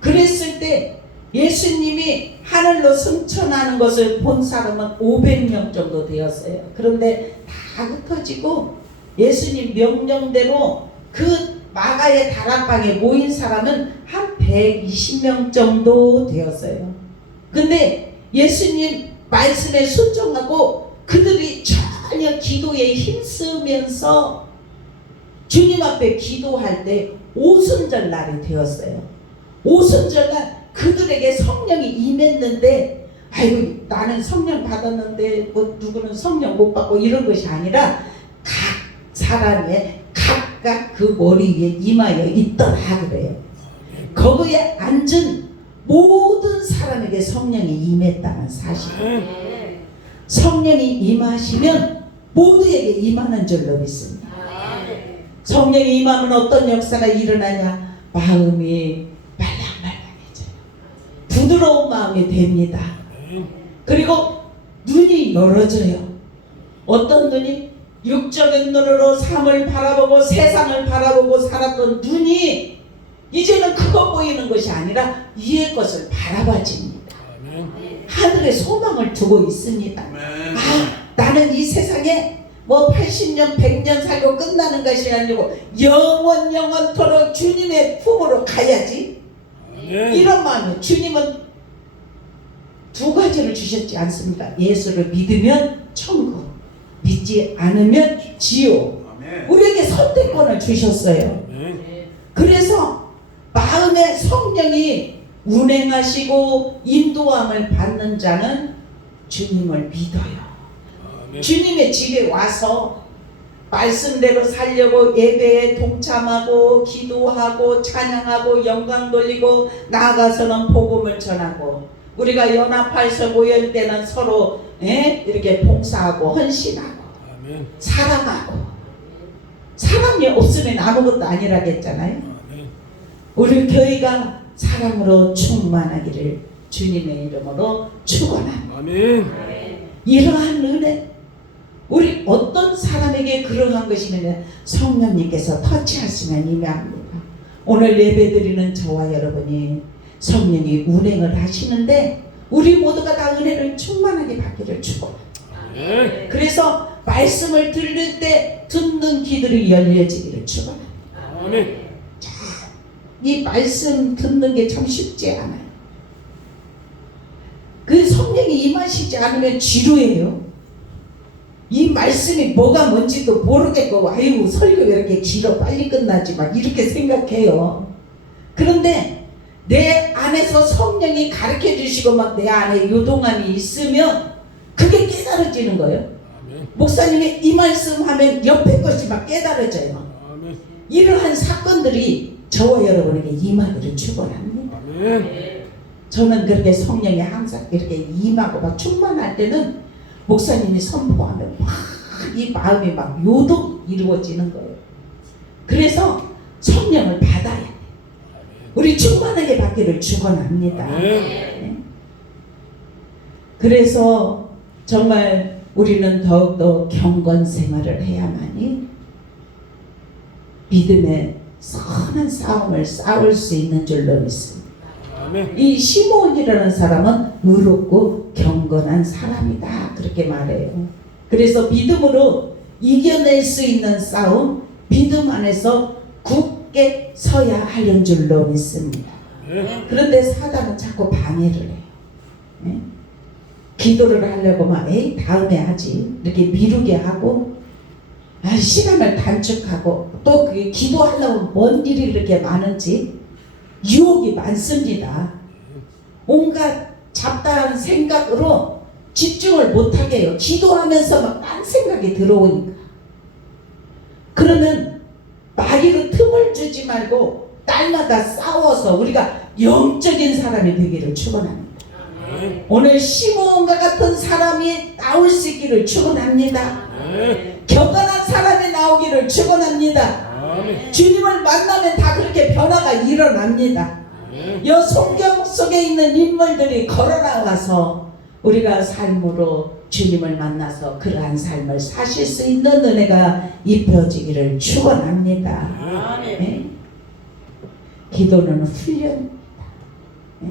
그랬을 때 예수님이 하늘로 승천하는 것을 본 사람은 500명 정도 되었어요. 그런데 다 흩어지고 예수님 명령대로 그 마가의 다락방에 모인 사람은 한 120명 정도 되었어요. 근데 예수님 말씀에 순종하고 그들이 전혀 기도에 힘쓰면서 주님 앞에 기도할 때 오순절 날이 되었어요. 오순절 날 그들에게 성령이 임했는데 아이고 나는 성령 받았는데 뭐 누구는 성령 못 받고 이런 것이 아니라 각 사람의 각각 그 머리 위에 임하여 있더라 그래요. 거기에 앉은 모든 사람에게 성령이 임했다는 사실. 성령이 임하시면 모두에게 임하는 줄로 믿습니다. 성령이 임하면 어떤 역사가 일어나냐? 마음이 말랑말랑해져요. 부드러운 마음이 됩니다. 그리고 눈이 열어져요. 어떤 눈이? 육적인 눈으로 삶을 바라보고 세상을 바라보고 살았던 눈이 이제는 그거 보이는 것이 아니라 위의 것을 바라봐집니다. 하늘에 소망을 두고 있습니다. 나는 이 세상에 뭐 80년 100년 살고 끝나는 것이 아니고 영원토록 주님의 품으로 가야지. 이런 마음이. 주님은 두 가지를 주셨지 않습니까? 예수를 믿으면 천국, 믿지 않으면 지옥. 우리에게 선택권을 주셨어요. 그래서 마음의 성령이 운행하시고 인도함을 받는 자는 주님을 믿어요. 주님의 집에 와서 말씀대로 살려고 예배에 동참하고 기도하고 찬양하고 영광 돌리고 나아가서는 복음을 전하고 우리가 연합해서 모일 때는 서로 이렇게 봉사하고 헌신하고 사랑하고 사랑이 없으면 아무것도 아니라겠잖아요. 우리 교회가 사랑으로 충만하기를 주님의 이름으로 축원합니다. 이러한 은혜 우리 어떤 사람에게 그러한 것이면 성령님께서 터치하시면 임합니다. 오늘 예배드리는 저와 여러분이 성령이 운행을 하시는데 우리 모두가 다 은혜를 충만하게 받기를 축원합니다. 그래서 말씀을 들을 때 듣는 귀들이 열려지기를 축원합니다. 이 말씀 듣는 게 참 쉽지 않아요. 그 성령이 임하시지 않으면 지루해요. 이 말씀이 뭐가 뭔지도 모르겠고 아이고 설교 왜 이렇게 길어 빨리 끝나지 막 이렇게 생각해요. 그런데 내 안에서 성령이 가르쳐 주시고 막 내 안에 요동함이 있으면 그게 깨달아지는 거예요. 목사님이 이 말씀 하면 옆에 것이 막 깨달아져요. 이러한 사건들이 저와 여러분에게 임하기를 축원합니다. 저는 그렇게 성령이 항상 이렇게 임하고 막 충만할 때는 목사님이 선포하면 막 이 마음이 막 요동 이루어지는 거예요. 그래서 성령을 받아야 돼. 우리 충만하게 받기를 축원합니다. 그래서 정말 우리는 더욱더 경건 생활을 해야만이 믿음의 선한 싸움을 싸울 수 있는 줄로 믿습니다. 이 시므온이라는 사람은 의롭고 경건한 사람이다 그렇게 말해요. 그래서 믿음으로 이겨낼 수 있는 싸움, 믿음 안에서 굳게 서야 하는 줄로 믿습니다. 그런데 사단은 자꾸 방해를 해요. 기도를 하려고 막 에이 다음에 하지 이렇게 미루게 하고 시간을 단축하고 또 그게 기도하려고 뭔 일이 이렇게 많은지 유혹이 많습니다. 온갖 잡다한 생각으로 집중을 못하게 해요. 기도하면서 막 딴 생각이 들어오니까. 그러면 마귀로 틈을 주지 말고 날마다 싸워서 우리가 영적인 사람이 되기를 축원합니다. 오늘 시므온과 같은 사람이 나올 수 있기를 축원합니다. 경건한 사람이 나오기를 축원합니다. 주님을 만나면 다 그렇게 변화가 일어납니다. 이 성경 속에 있는 인물들이 걸어나와서 우리가 삶으로 주님을 만나서 그러한 삶을 사실 수 있는 은혜가 입혀지기를 축원합니다. 네? 기도는 훈련입니다. 네?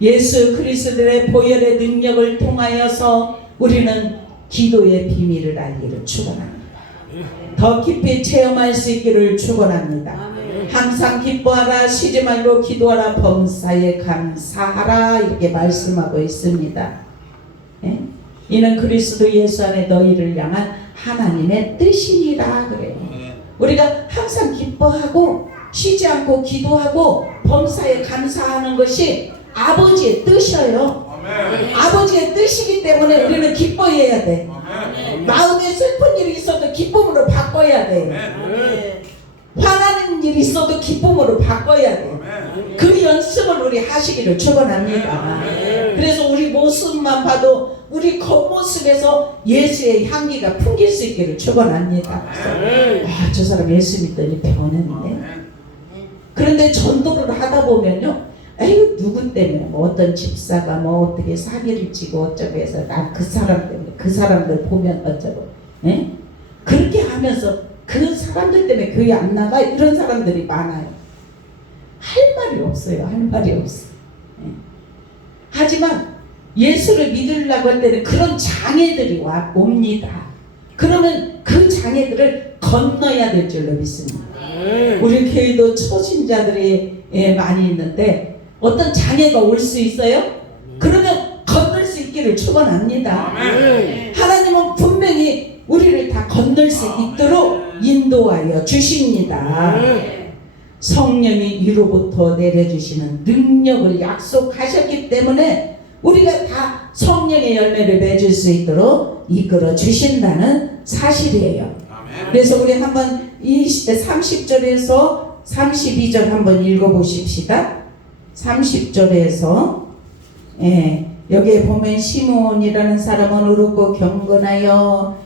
예수 그리스도의 보혈의 능력을 통하여서 우리는 기도의 비밀을 알기를 축원합니다. 더 깊이 체험할 수 있기를 축원합니다. 항상 기뻐하라, 쉬지 말고 기도하라, 범사에 감사하라 이렇게 말씀하고 있습니다. 예? 이는 그리스도 예수 안에 너희를 향한 하나님의 뜻이니라 그래요. 우리가 항상 기뻐하고 쉬지 않고 기도하고 범사에 감사하는 것이 아버지의 뜻이에요. 아버지의 뜻이기 때문에 우리는 기뻐해야 돼. 마음에 슬픈 일이 있어도 기쁨으로 바꿔야 돼. 화나는 일이 있어도 기쁨으로 바꿔야 돼. 그 연습을 우리 하시기를 축원합니다. 그래서 우리 모습만 봐도 우리 겉모습에서 예수의 향기가 풍길 수 있기를 축원합니다. 저 사람 예수 믿더니 변했네. 그런데 전도를 하다 보면요, 에이 누구 때문에 뭐 어떤 집사가 뭐 어떻게 사기를 치고 어쩌고 해서 난 그 사람 때문에 그 사람들 보면 어쩌고 예? 그렇게 하면서 그 사람들 때문에 교회 안 나가 이런 사람들이 많아요. 할 말이 없어요. 할 말이 없어. 예. 하지만 예수를 믿으려고 할 때는 그런 장애들이 옵니다. 그러면 그 장애들을 건너야 될 줄로 믿습니다. 우리 교회도 초신자들이 많이 있는데 어떤 장애가 올 수 있어요? 그러면 건널 수 있기를 축원합니다. 하나님은 분명히 우리를 다 건널 수 있도록 인도하여 주십니다. 성령이 위로부터 내려주시는 능력을 약속하셨기 때문에 우리가 다 성령의 열매를 맺을 수 있도록 이끌어 주신다는 사실이에요. 그래서 우리 한번 30절에서 32절 한번 읽어보십시다. 30절에서 여기에 보면 시몬이라는 사람은 어렵고 경건하여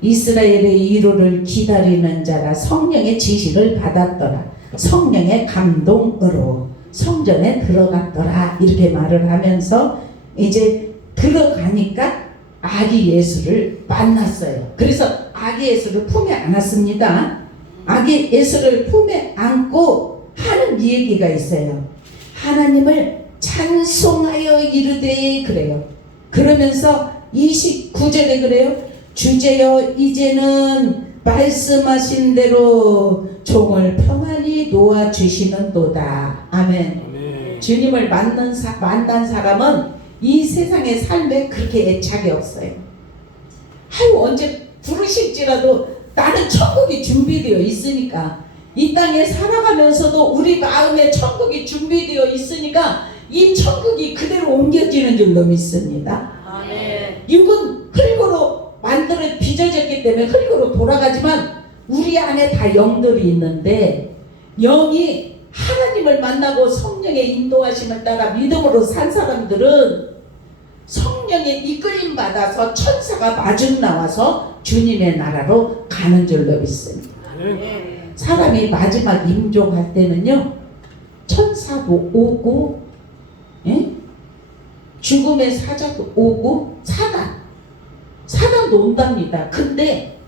이스라엘의 위로를 기다리는 자라 성령의 지시를 받았더라. 성령의 감동으로 성전에 들어갔더라. 이렇게 말을 하면서 이제 들어가니까 아기 예수를 만났어요. 그래서 아기 예수를 품에 안았습니다. 아기 예수를 품에 안고 하는 얘기가 있어요. 하나님을 찬송하여 이르되 그래요. 그러면서 29절에 그래요. 주제여 이제는 말씀하신 대로 종을 평안히 놓아주시는도다. 아멘. 주님을 만난 사람은 이 세상의 삶에 그렇게 애착이 없어요. 언제 부르실지라도 나는 천국이 준비되어 있으니까, 이 땅에 살아가면서도 우리 마음에 천국이 준비되어 있으니까 이 천국이 그대로 옮겨지는 줄로 믿습니다. 아멘. 육은 흙으로 만들어 빚어졌기 때문에 흙으로 돌아가지만 우리 안에 다 영들이 있는데, 영이 하나님을 만나고 성령의 인도하심을 따라 믿음으로 산 사람들은 성령의 이끌림 받아서 천사가 마중 나와서 주님의 나라로 가는 줄로 믿습니다. 사람이 마지막 임종할 때는요, 천사도 오고 죽음의 사자도 오고 사단도 온답니다. 근데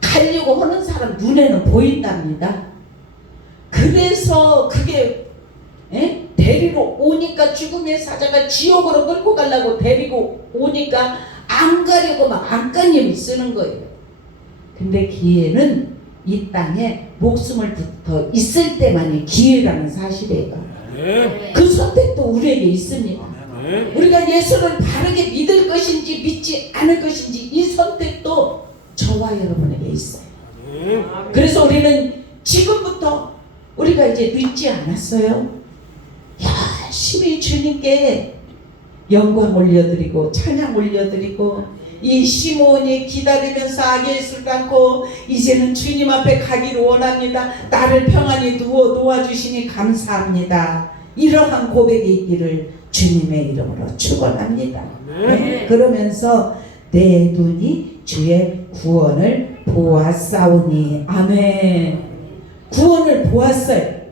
가려고 하는 사람 눈에는 보인답니다. 그래서 그게 데리러 오니까 죽음의 사자가 지옥으로 끌고 가려고 데리고 오니까 안 가려고 막 안간힘을 쓰는 거예요. 근데 기회는 이 땅에 목숨을 붙어 있을 때만이 기회라는 사실이에요. 그 선택도 우리에게 있습니다. 우리가 예수를 바르게 믿을 것인지 믿지 않을 것인지 이 선택도 저와 여러분에게 있어요. 그래서 우리는 지금부터 우리가 이제 늦지 않았어요. 열심히 주님께 영광 올려드리고 찬양 올려드리고, 이 시몬이 기다리면서 아기 예수를 안고 이제는 주님 앞에 가기를 원합니다. 나를 평안히 놓아주시니 감사합니다. 이러한 고백이 있기를 주님의 이름으로 축원합니다. 그러면서 내 눈이 주의 구원을 보았사오니. 아멘. 구원을 보았어요.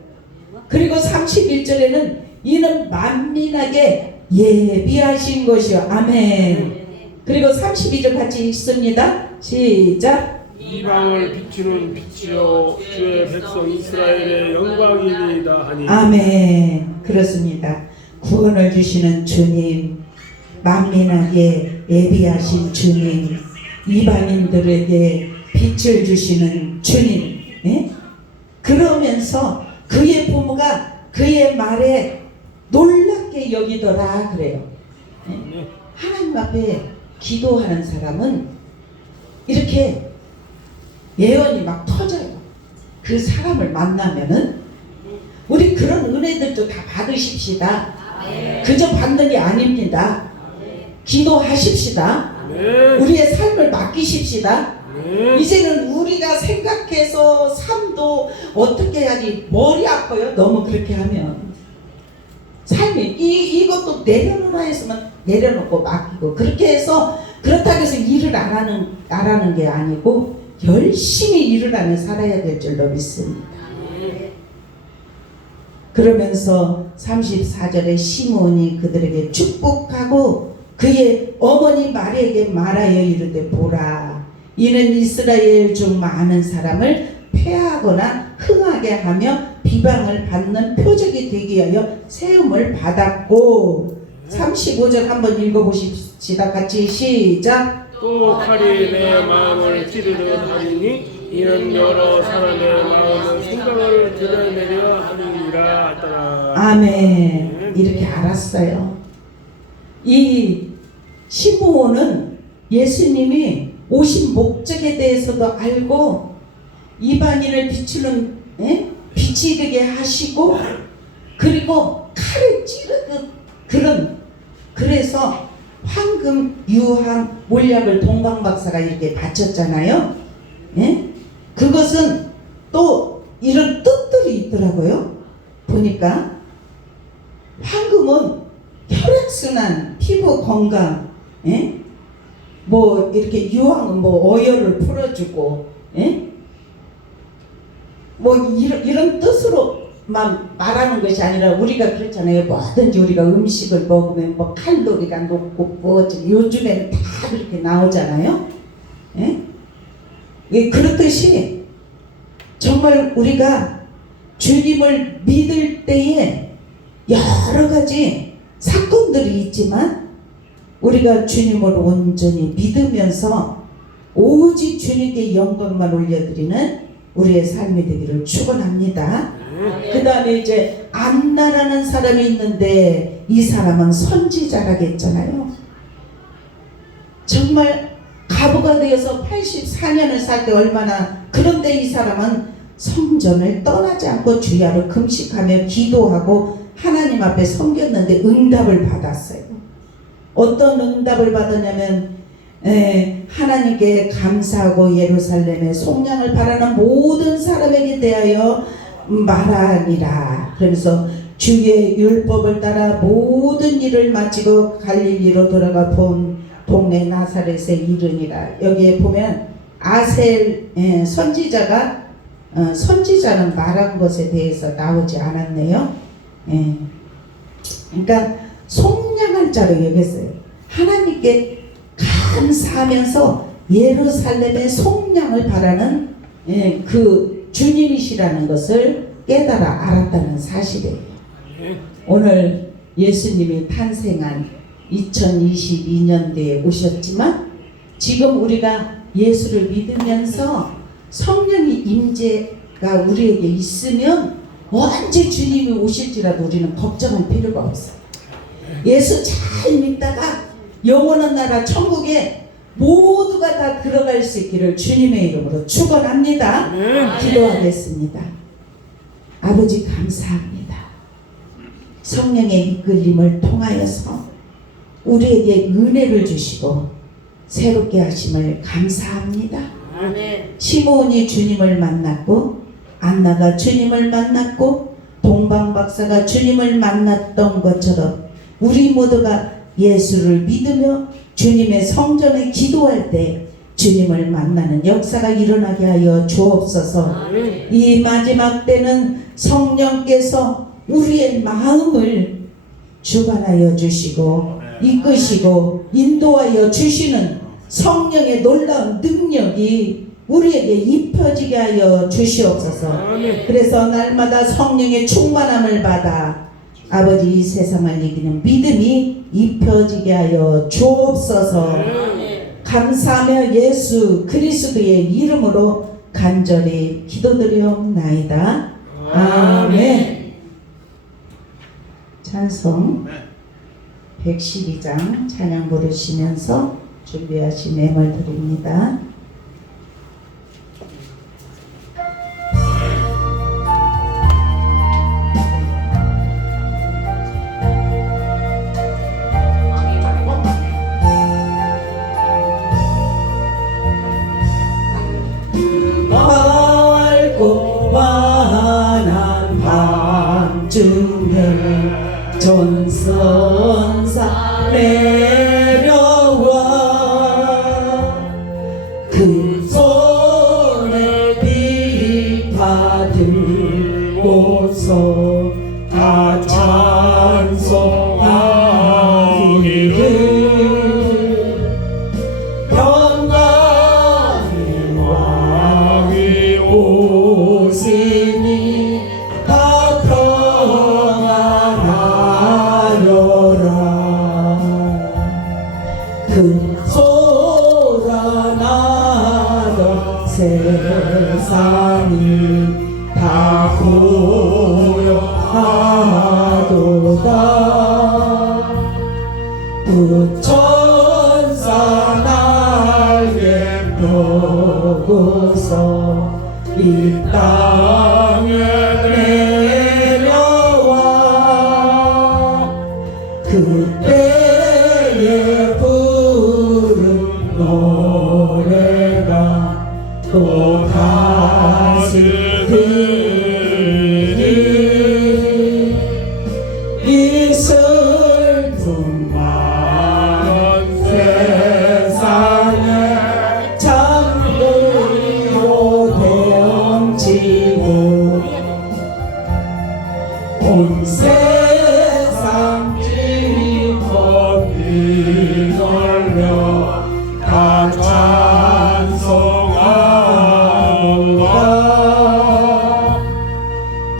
그리고 31절에는 이는 만민에게 예비하신 것이요. 아멘. 그리고 32절 같이 읽습니다. 시작. 이방을 비추는 빛이요 주의 백성 이스라엘의 영광이니이다 하니. 아멘. 그렇습니다. 구원을 주시는 주님, 만민에게 예비하신 주님, 이방인들에게 빛을 주시는 주님. 그러면서 그의 부모가 그의 말에 놀랍게 여기더라 그래요. 하나님 앞에 기도하는 사람은 이렇게 예언이 막 터져요. 그 사람을 만나면은 우리 그런 은혜들도 다 받으십시다. 그저 받는 게 아닙니다. 기도하십시다. 우리의 삶을 맡기십시다. 이제는 우리가 생각해서 삶도 어떻게 해야지 머리 아파요. 너무 그렇게 하면 삶이 이것도 내려놓으라 했으면 내려놓고 맡기고, 그렇게 해서 그렇다고 해서 일을 안 하는 게 아니고 열심히 일을 하며 살아야 될 줄로 믿습니다. 그러면서 34절에 시므온이 그들에게 축복하고 그의 어머니 마리에게 말하여 이르되 보라 이는 이스라엘 중 많은 사람을 폐하거나 흥하게 하며 비방을 받는 표적이 되기 위하여 세움을 받았고 35절 한번 읽어보십시다. 같이 시작. 또 칼이 내 마음을 찌르려 하리니 이는 여러 사람의 마음을 생각을 드러내려 하느니라 하더라. 아멘. 이렇게 알았어요. 이 시므온은 예수님이 오신 목적에 대해서도 알고 이방인을 비추는 빛이 되게 하시고 그리고 칼을 찌르듯 그래서 황금, 유황, 몰약을 동방박사가 이렇게 바쳤잖아요. 그것은 또 이런 뜻들이 있더라고요. 보니까 황금은 혈액순환, 피부 건강, 뭐 이렇게 유황은 뭐 어혈을 풀어주고, 뭐 이런 뜻으로만 말하는 것이 아니라 우리가 그렇잖아요. 뭐든지 우리가 음식을 먹으면 뭐 칼로리가 높고 뭐 요즘에는 다 그렇게 나오잖아요. 그렇듯이 정말 우리가 주님을 믿을 때에 여러 가지 사건들이 있지만 우리가 주님을 온전히 믿으면서 오직 주님께 영광만 올려드리는 우리의 삶이 되기를 축원합니다. 그 다음에 이제 안나라는 사람이 있는데 이 사람은 선지자라겠잖아요. 정말 가부가 되어서 84년을 살 때 얼마나 그런데 이 사람은 성전을 떠나지 않고 주야로 금식하며 기도하고 하나님 앞에 섬겼는데 응답을 받았어요. 어떤 응답을 받았냐면 하나님께 감사하고 예루살렘에 속량을 바라는 모든 사람에게 대하여 말하니라. 그러면서 주의 율법을 따라 모든 일을 마치고 갈릴리로 돌아가 본 동네 나사렛에 이르니라. 여기에 보면 아셀 선지자가 선지자는 말한 것에 대해서 나오지 않았네요. 그러니까 속량할 자로 여겼어요. 하나님께 감사하면서 예루살렘의 속량을 바라는 그 주님이시라는 것을 깨달아 알았다는 사실이에요. 오늘 예수님이 탄생한 2022년도에 오셨지만 지금 우리가 예수를 믿으면서 성령의 임재가 우리에게 있으면 언제 주님이 오실지라도 우리는 걱정할 필요가 없어요. 예수 잘 믿다가 영원한 나라 천국에 모두가 다 들어갈 수 있기를 주님의 이름으로 축원합니다. 기도하겠습니다. 아버지 감사합니다. 성령의 이끌림을 통하여서 우리에게 은혜를 주시고 새롭게 하심을 감사합니다. 시므온이 주님을 만났고 안나가 주님을 만났고 동방박사가 주님을 만났던 것처럼 우리 모두가 예수를 믿으며 주님의 성전에 기도할 때 주님을 만나는 역사가 일어나게 하여 주옵소서. 이 마지막 때는 성령께서 우리의 마음을 주관하여 주시고 이끄시고 인도하여 주시는 성령의 놀라운 능력이 우리에게 입혀지게 하여 주시옵소서. 그래서 날마다 성령의 충만함을 받아 아버지 이 세상을 이기는 믿음이 입혀지게 하여 주옵소서. 감사하며 예수 그리스도의 이름으로 간절히 기도드리옵나이다. 아멘. 찬송 112장 찬양 부르시면서 준비하신 예물 드립니다. 맑고 환한 밤중에 전선사 내려와 그 손에 빛 받들고서 다 찬송하기를 평강의 왕이 오시니 다 평안하여라 금소란하던 세상이 다 고요하도다 우천사 날개 펴고서 이 땅에 내려와 그때에 부른 노래가 또 다시 들리 이 슬픔 많은 세상에 잠들고 헤엄치고 온 세상 찌퍼 뛰놀며 다 찬송하노라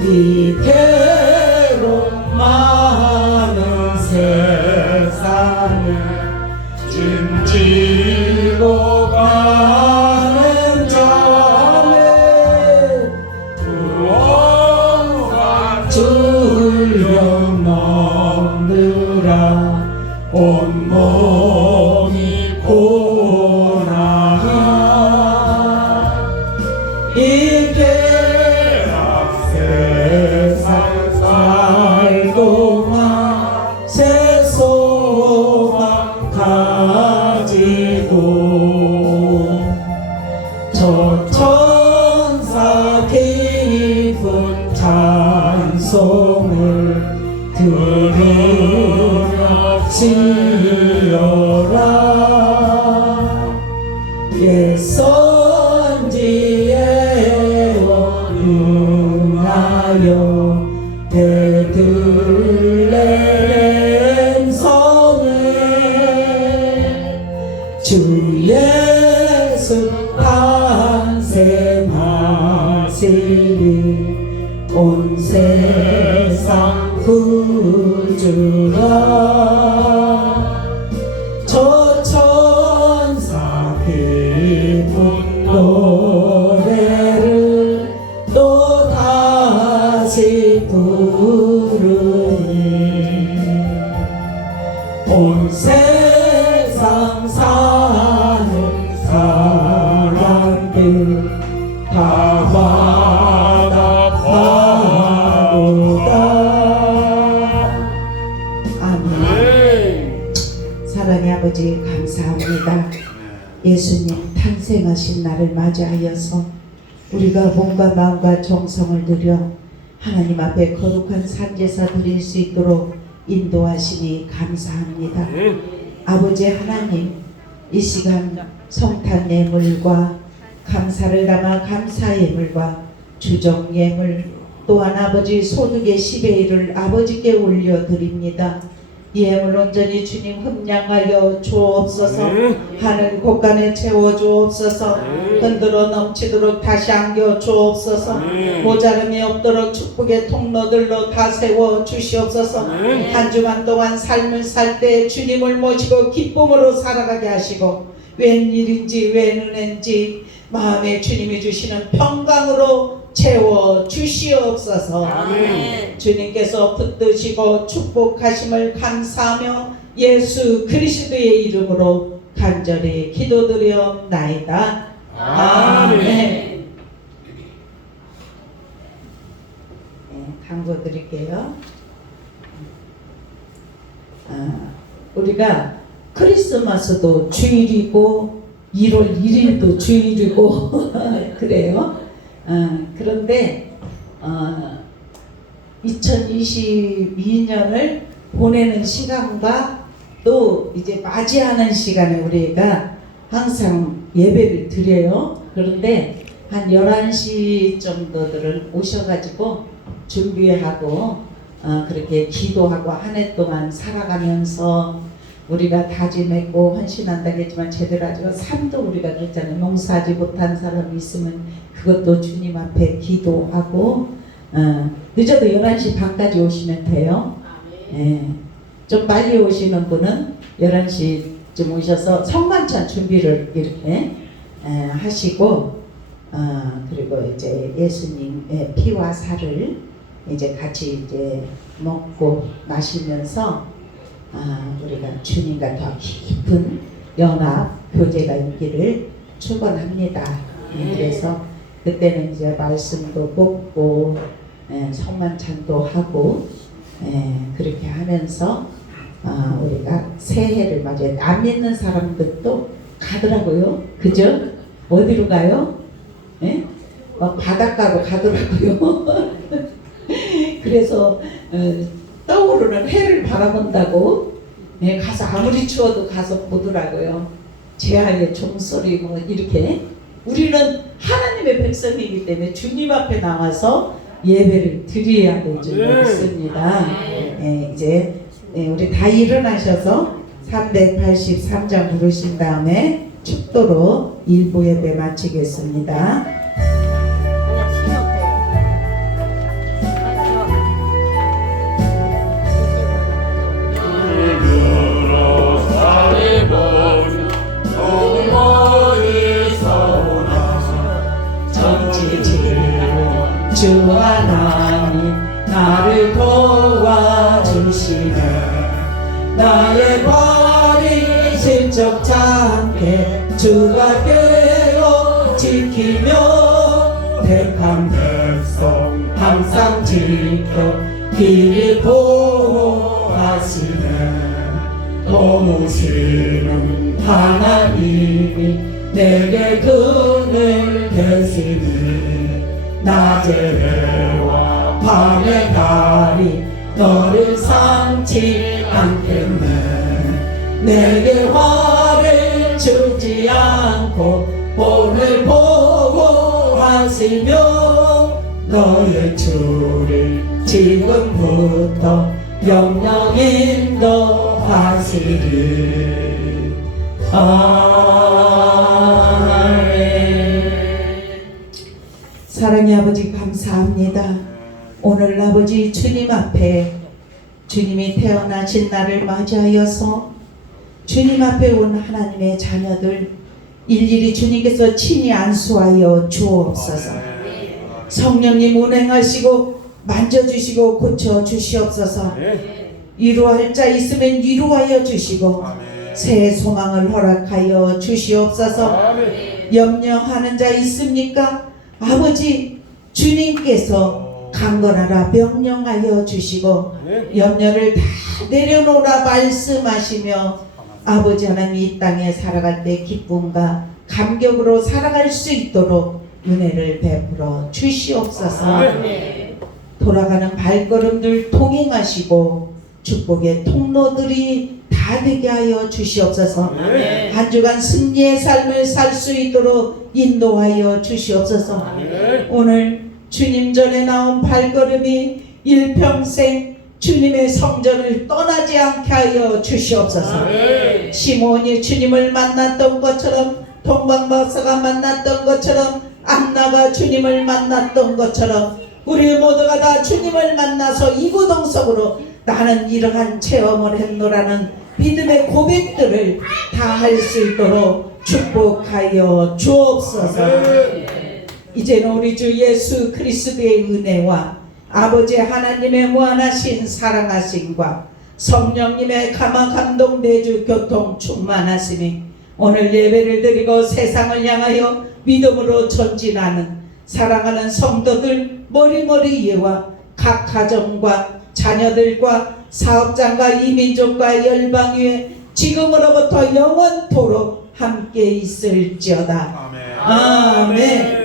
이대로 많은 세상에 짐지고 가는 자네 구원과 주령 넘느라 온몸이 고나야 이게 세상 살고만 새 소망 가지고 저 천사 깊은 찬송을 들으며 지어라 예선지에 응하여 베들레헴 성에 주 예수 탄생하시니 온 세상 구주라 저 천사 기쁜 노래를 또 다시 부르니 온 세상 사는 사람들 다 화답하도다 아멘. 사랑의 아버지 감사합니다. 예수님 탄생하신 날을 맞이하여서 우리가 몸과 마음과 정성을 들여 하나님 앞에 거룩한 산제사 드릴 수 있도록 인도하시니 감사합니다. 아버지 하나님 이 시간 성탄 예물과 감사를 담아 감사 예물과 주정 예물 또한 아버지 소득의 10의 1을 아버지께 올려드립니다. 이 예물 온전히 주님 흠량하여 주옵소서. 하늘 곳간에 채워 주옵소서. 흔들어 넘치도록 다시 안겨 주옵소서. 모자름이 없도록 축복의 통로들로 다 세워 주시옵소서. 한 주간 동안 삶을 살 때 주님을 모시고 기쁨으로 살아가게 하시고 웬일인지 웬 은혜인지 마음에 주님이 주시는 평강으로 채워 주시옵소서. 아멘. 주님께서 붙드시고 축복하심을 감사하며 예수 그리스도의 이름으로 간절히 기도드리옵나이다. 아멘. 네, 광고 드릴게요. 우리가 크리스마스도 주일이고 1월 1일도 주일이고 그래요. 그런데 2022년을 보내는 시간과 또 이제 맞이하는 시간에 우리가 항상 예배를 드려요. 그런데 한 11시 정도들은 오셔가지고 준비하고 그렇게 기도하고 한 해 동안 살아가면서 우리가 다짐했고 헌신한다고 했지만 제대로 하지고 삶도 우리가 그랬잖아요. 농사하지 못한 사람이 있으면 그것도 주님 앞에 기도하고 늦어도 11시 반까지 오시면 돼요. 예. 좀 빨리 오시는 분은 11시쯤 오셔서 성만찬 준비를 이렇게 하시고 그리고 이제 예수님의 피와 살을 이제 같이 이제 먹고 마시면서 우리가 주님과 더 깊은 연합 교제가 있기를 축원합니다. 그래서 그때는 이제 말씀도 뽑고 성만찬도 하고 그렇게 하면서 우리가 새해를 맞이해. 안 믿는 사람들도 가더라고요. 그죠? 어디로 가요? 예? 막 바닷가로 가더라고요. 그래서 떠오르는 해를 바라본다고 가서 아무리 추워도 가서 보더라고요. 제아의 종소리 뭐 이렇게. 우리는 하나님의 백성이기 때문에 주님 앞에 나와서 예배를 드려야 되지 않습니다. 이제 우리 다 일어나셔서 383장 부르신 다음에 축도로 일부 예배 마치겠습니다. 주 하나님 나를 도와주시네. 나의 발이 실족치 않게 주가 깨어 지키며 택한 백성 항상 지켜 길을 보호하시네. 도우시는 하나님이 내게 그늘 되시니 낮의 해와 밤의 달이 너를 삼지 않겠네. 내게 화를 주지 않고 본을 보호하시며 너의 주를 지금부터 영영 인도하시리. 아멘. 사랑의 아버지 감사합니다. 오늘 아버지 주님 앞에 주님이 태어나신 날을 맞이하여서 주님 앞에 온 하나님의 자녀들 일일이 주님께서 친히 안수하여 주옵소서. 성령님 운행하시고 만져주시고 고쳐주시옵소서. 위로할 자 있으면 위로하여 주시고 새 소망을 허락하여 주시옵소서. 염려하는 자 있습니까? 아버지 주님께서 강건하라 명령하여 주시고 염려를 다 내려놓으라 말씀하시며 아버지 하나님 이 땅에 살아갈 때 기쁨과 감격으로 살아갈 수 있도록 은혜를 베풀어 주시옵소서. 돌아가는 발걸음들 통행하시고 축복의 통로들이 다 되게 하여 주시옵소서. 한 주간 승리의 삶을 살 수 있도록 인도하여 주시옵소서. 오늘 주님 전에 나온 발걸음이 일평생 주님의 성전을 떠나지 않게 하여 주시옵소서. 시몬이 주님을 만났던 것처럼 동방박사가 만났던 것처럼 안나가 주님을 만났던 것처럼 우리 모두가 다 주님을 만나서 이구동성으로 나는 이러한 체험을 했노라는 믿음의 고백들을 다 할 수 있도록 축복하여 주옵소서. 이제는 우리 주 예수 그리스도의 은혜와 아버지 하나님의 무한하신 사랑하심과 성령님의 감화 감동 내주 교통 충만하심이 오늘 예배를 드리고 세상을 향하여 믿음으로 전진하는 사랑하는 성도들 머리머리 위에와 각 가정과 자녀들과 사업장과 이민족과 열방 위에 지금으로부터 영원토록 함께 있을지어다. 아멘.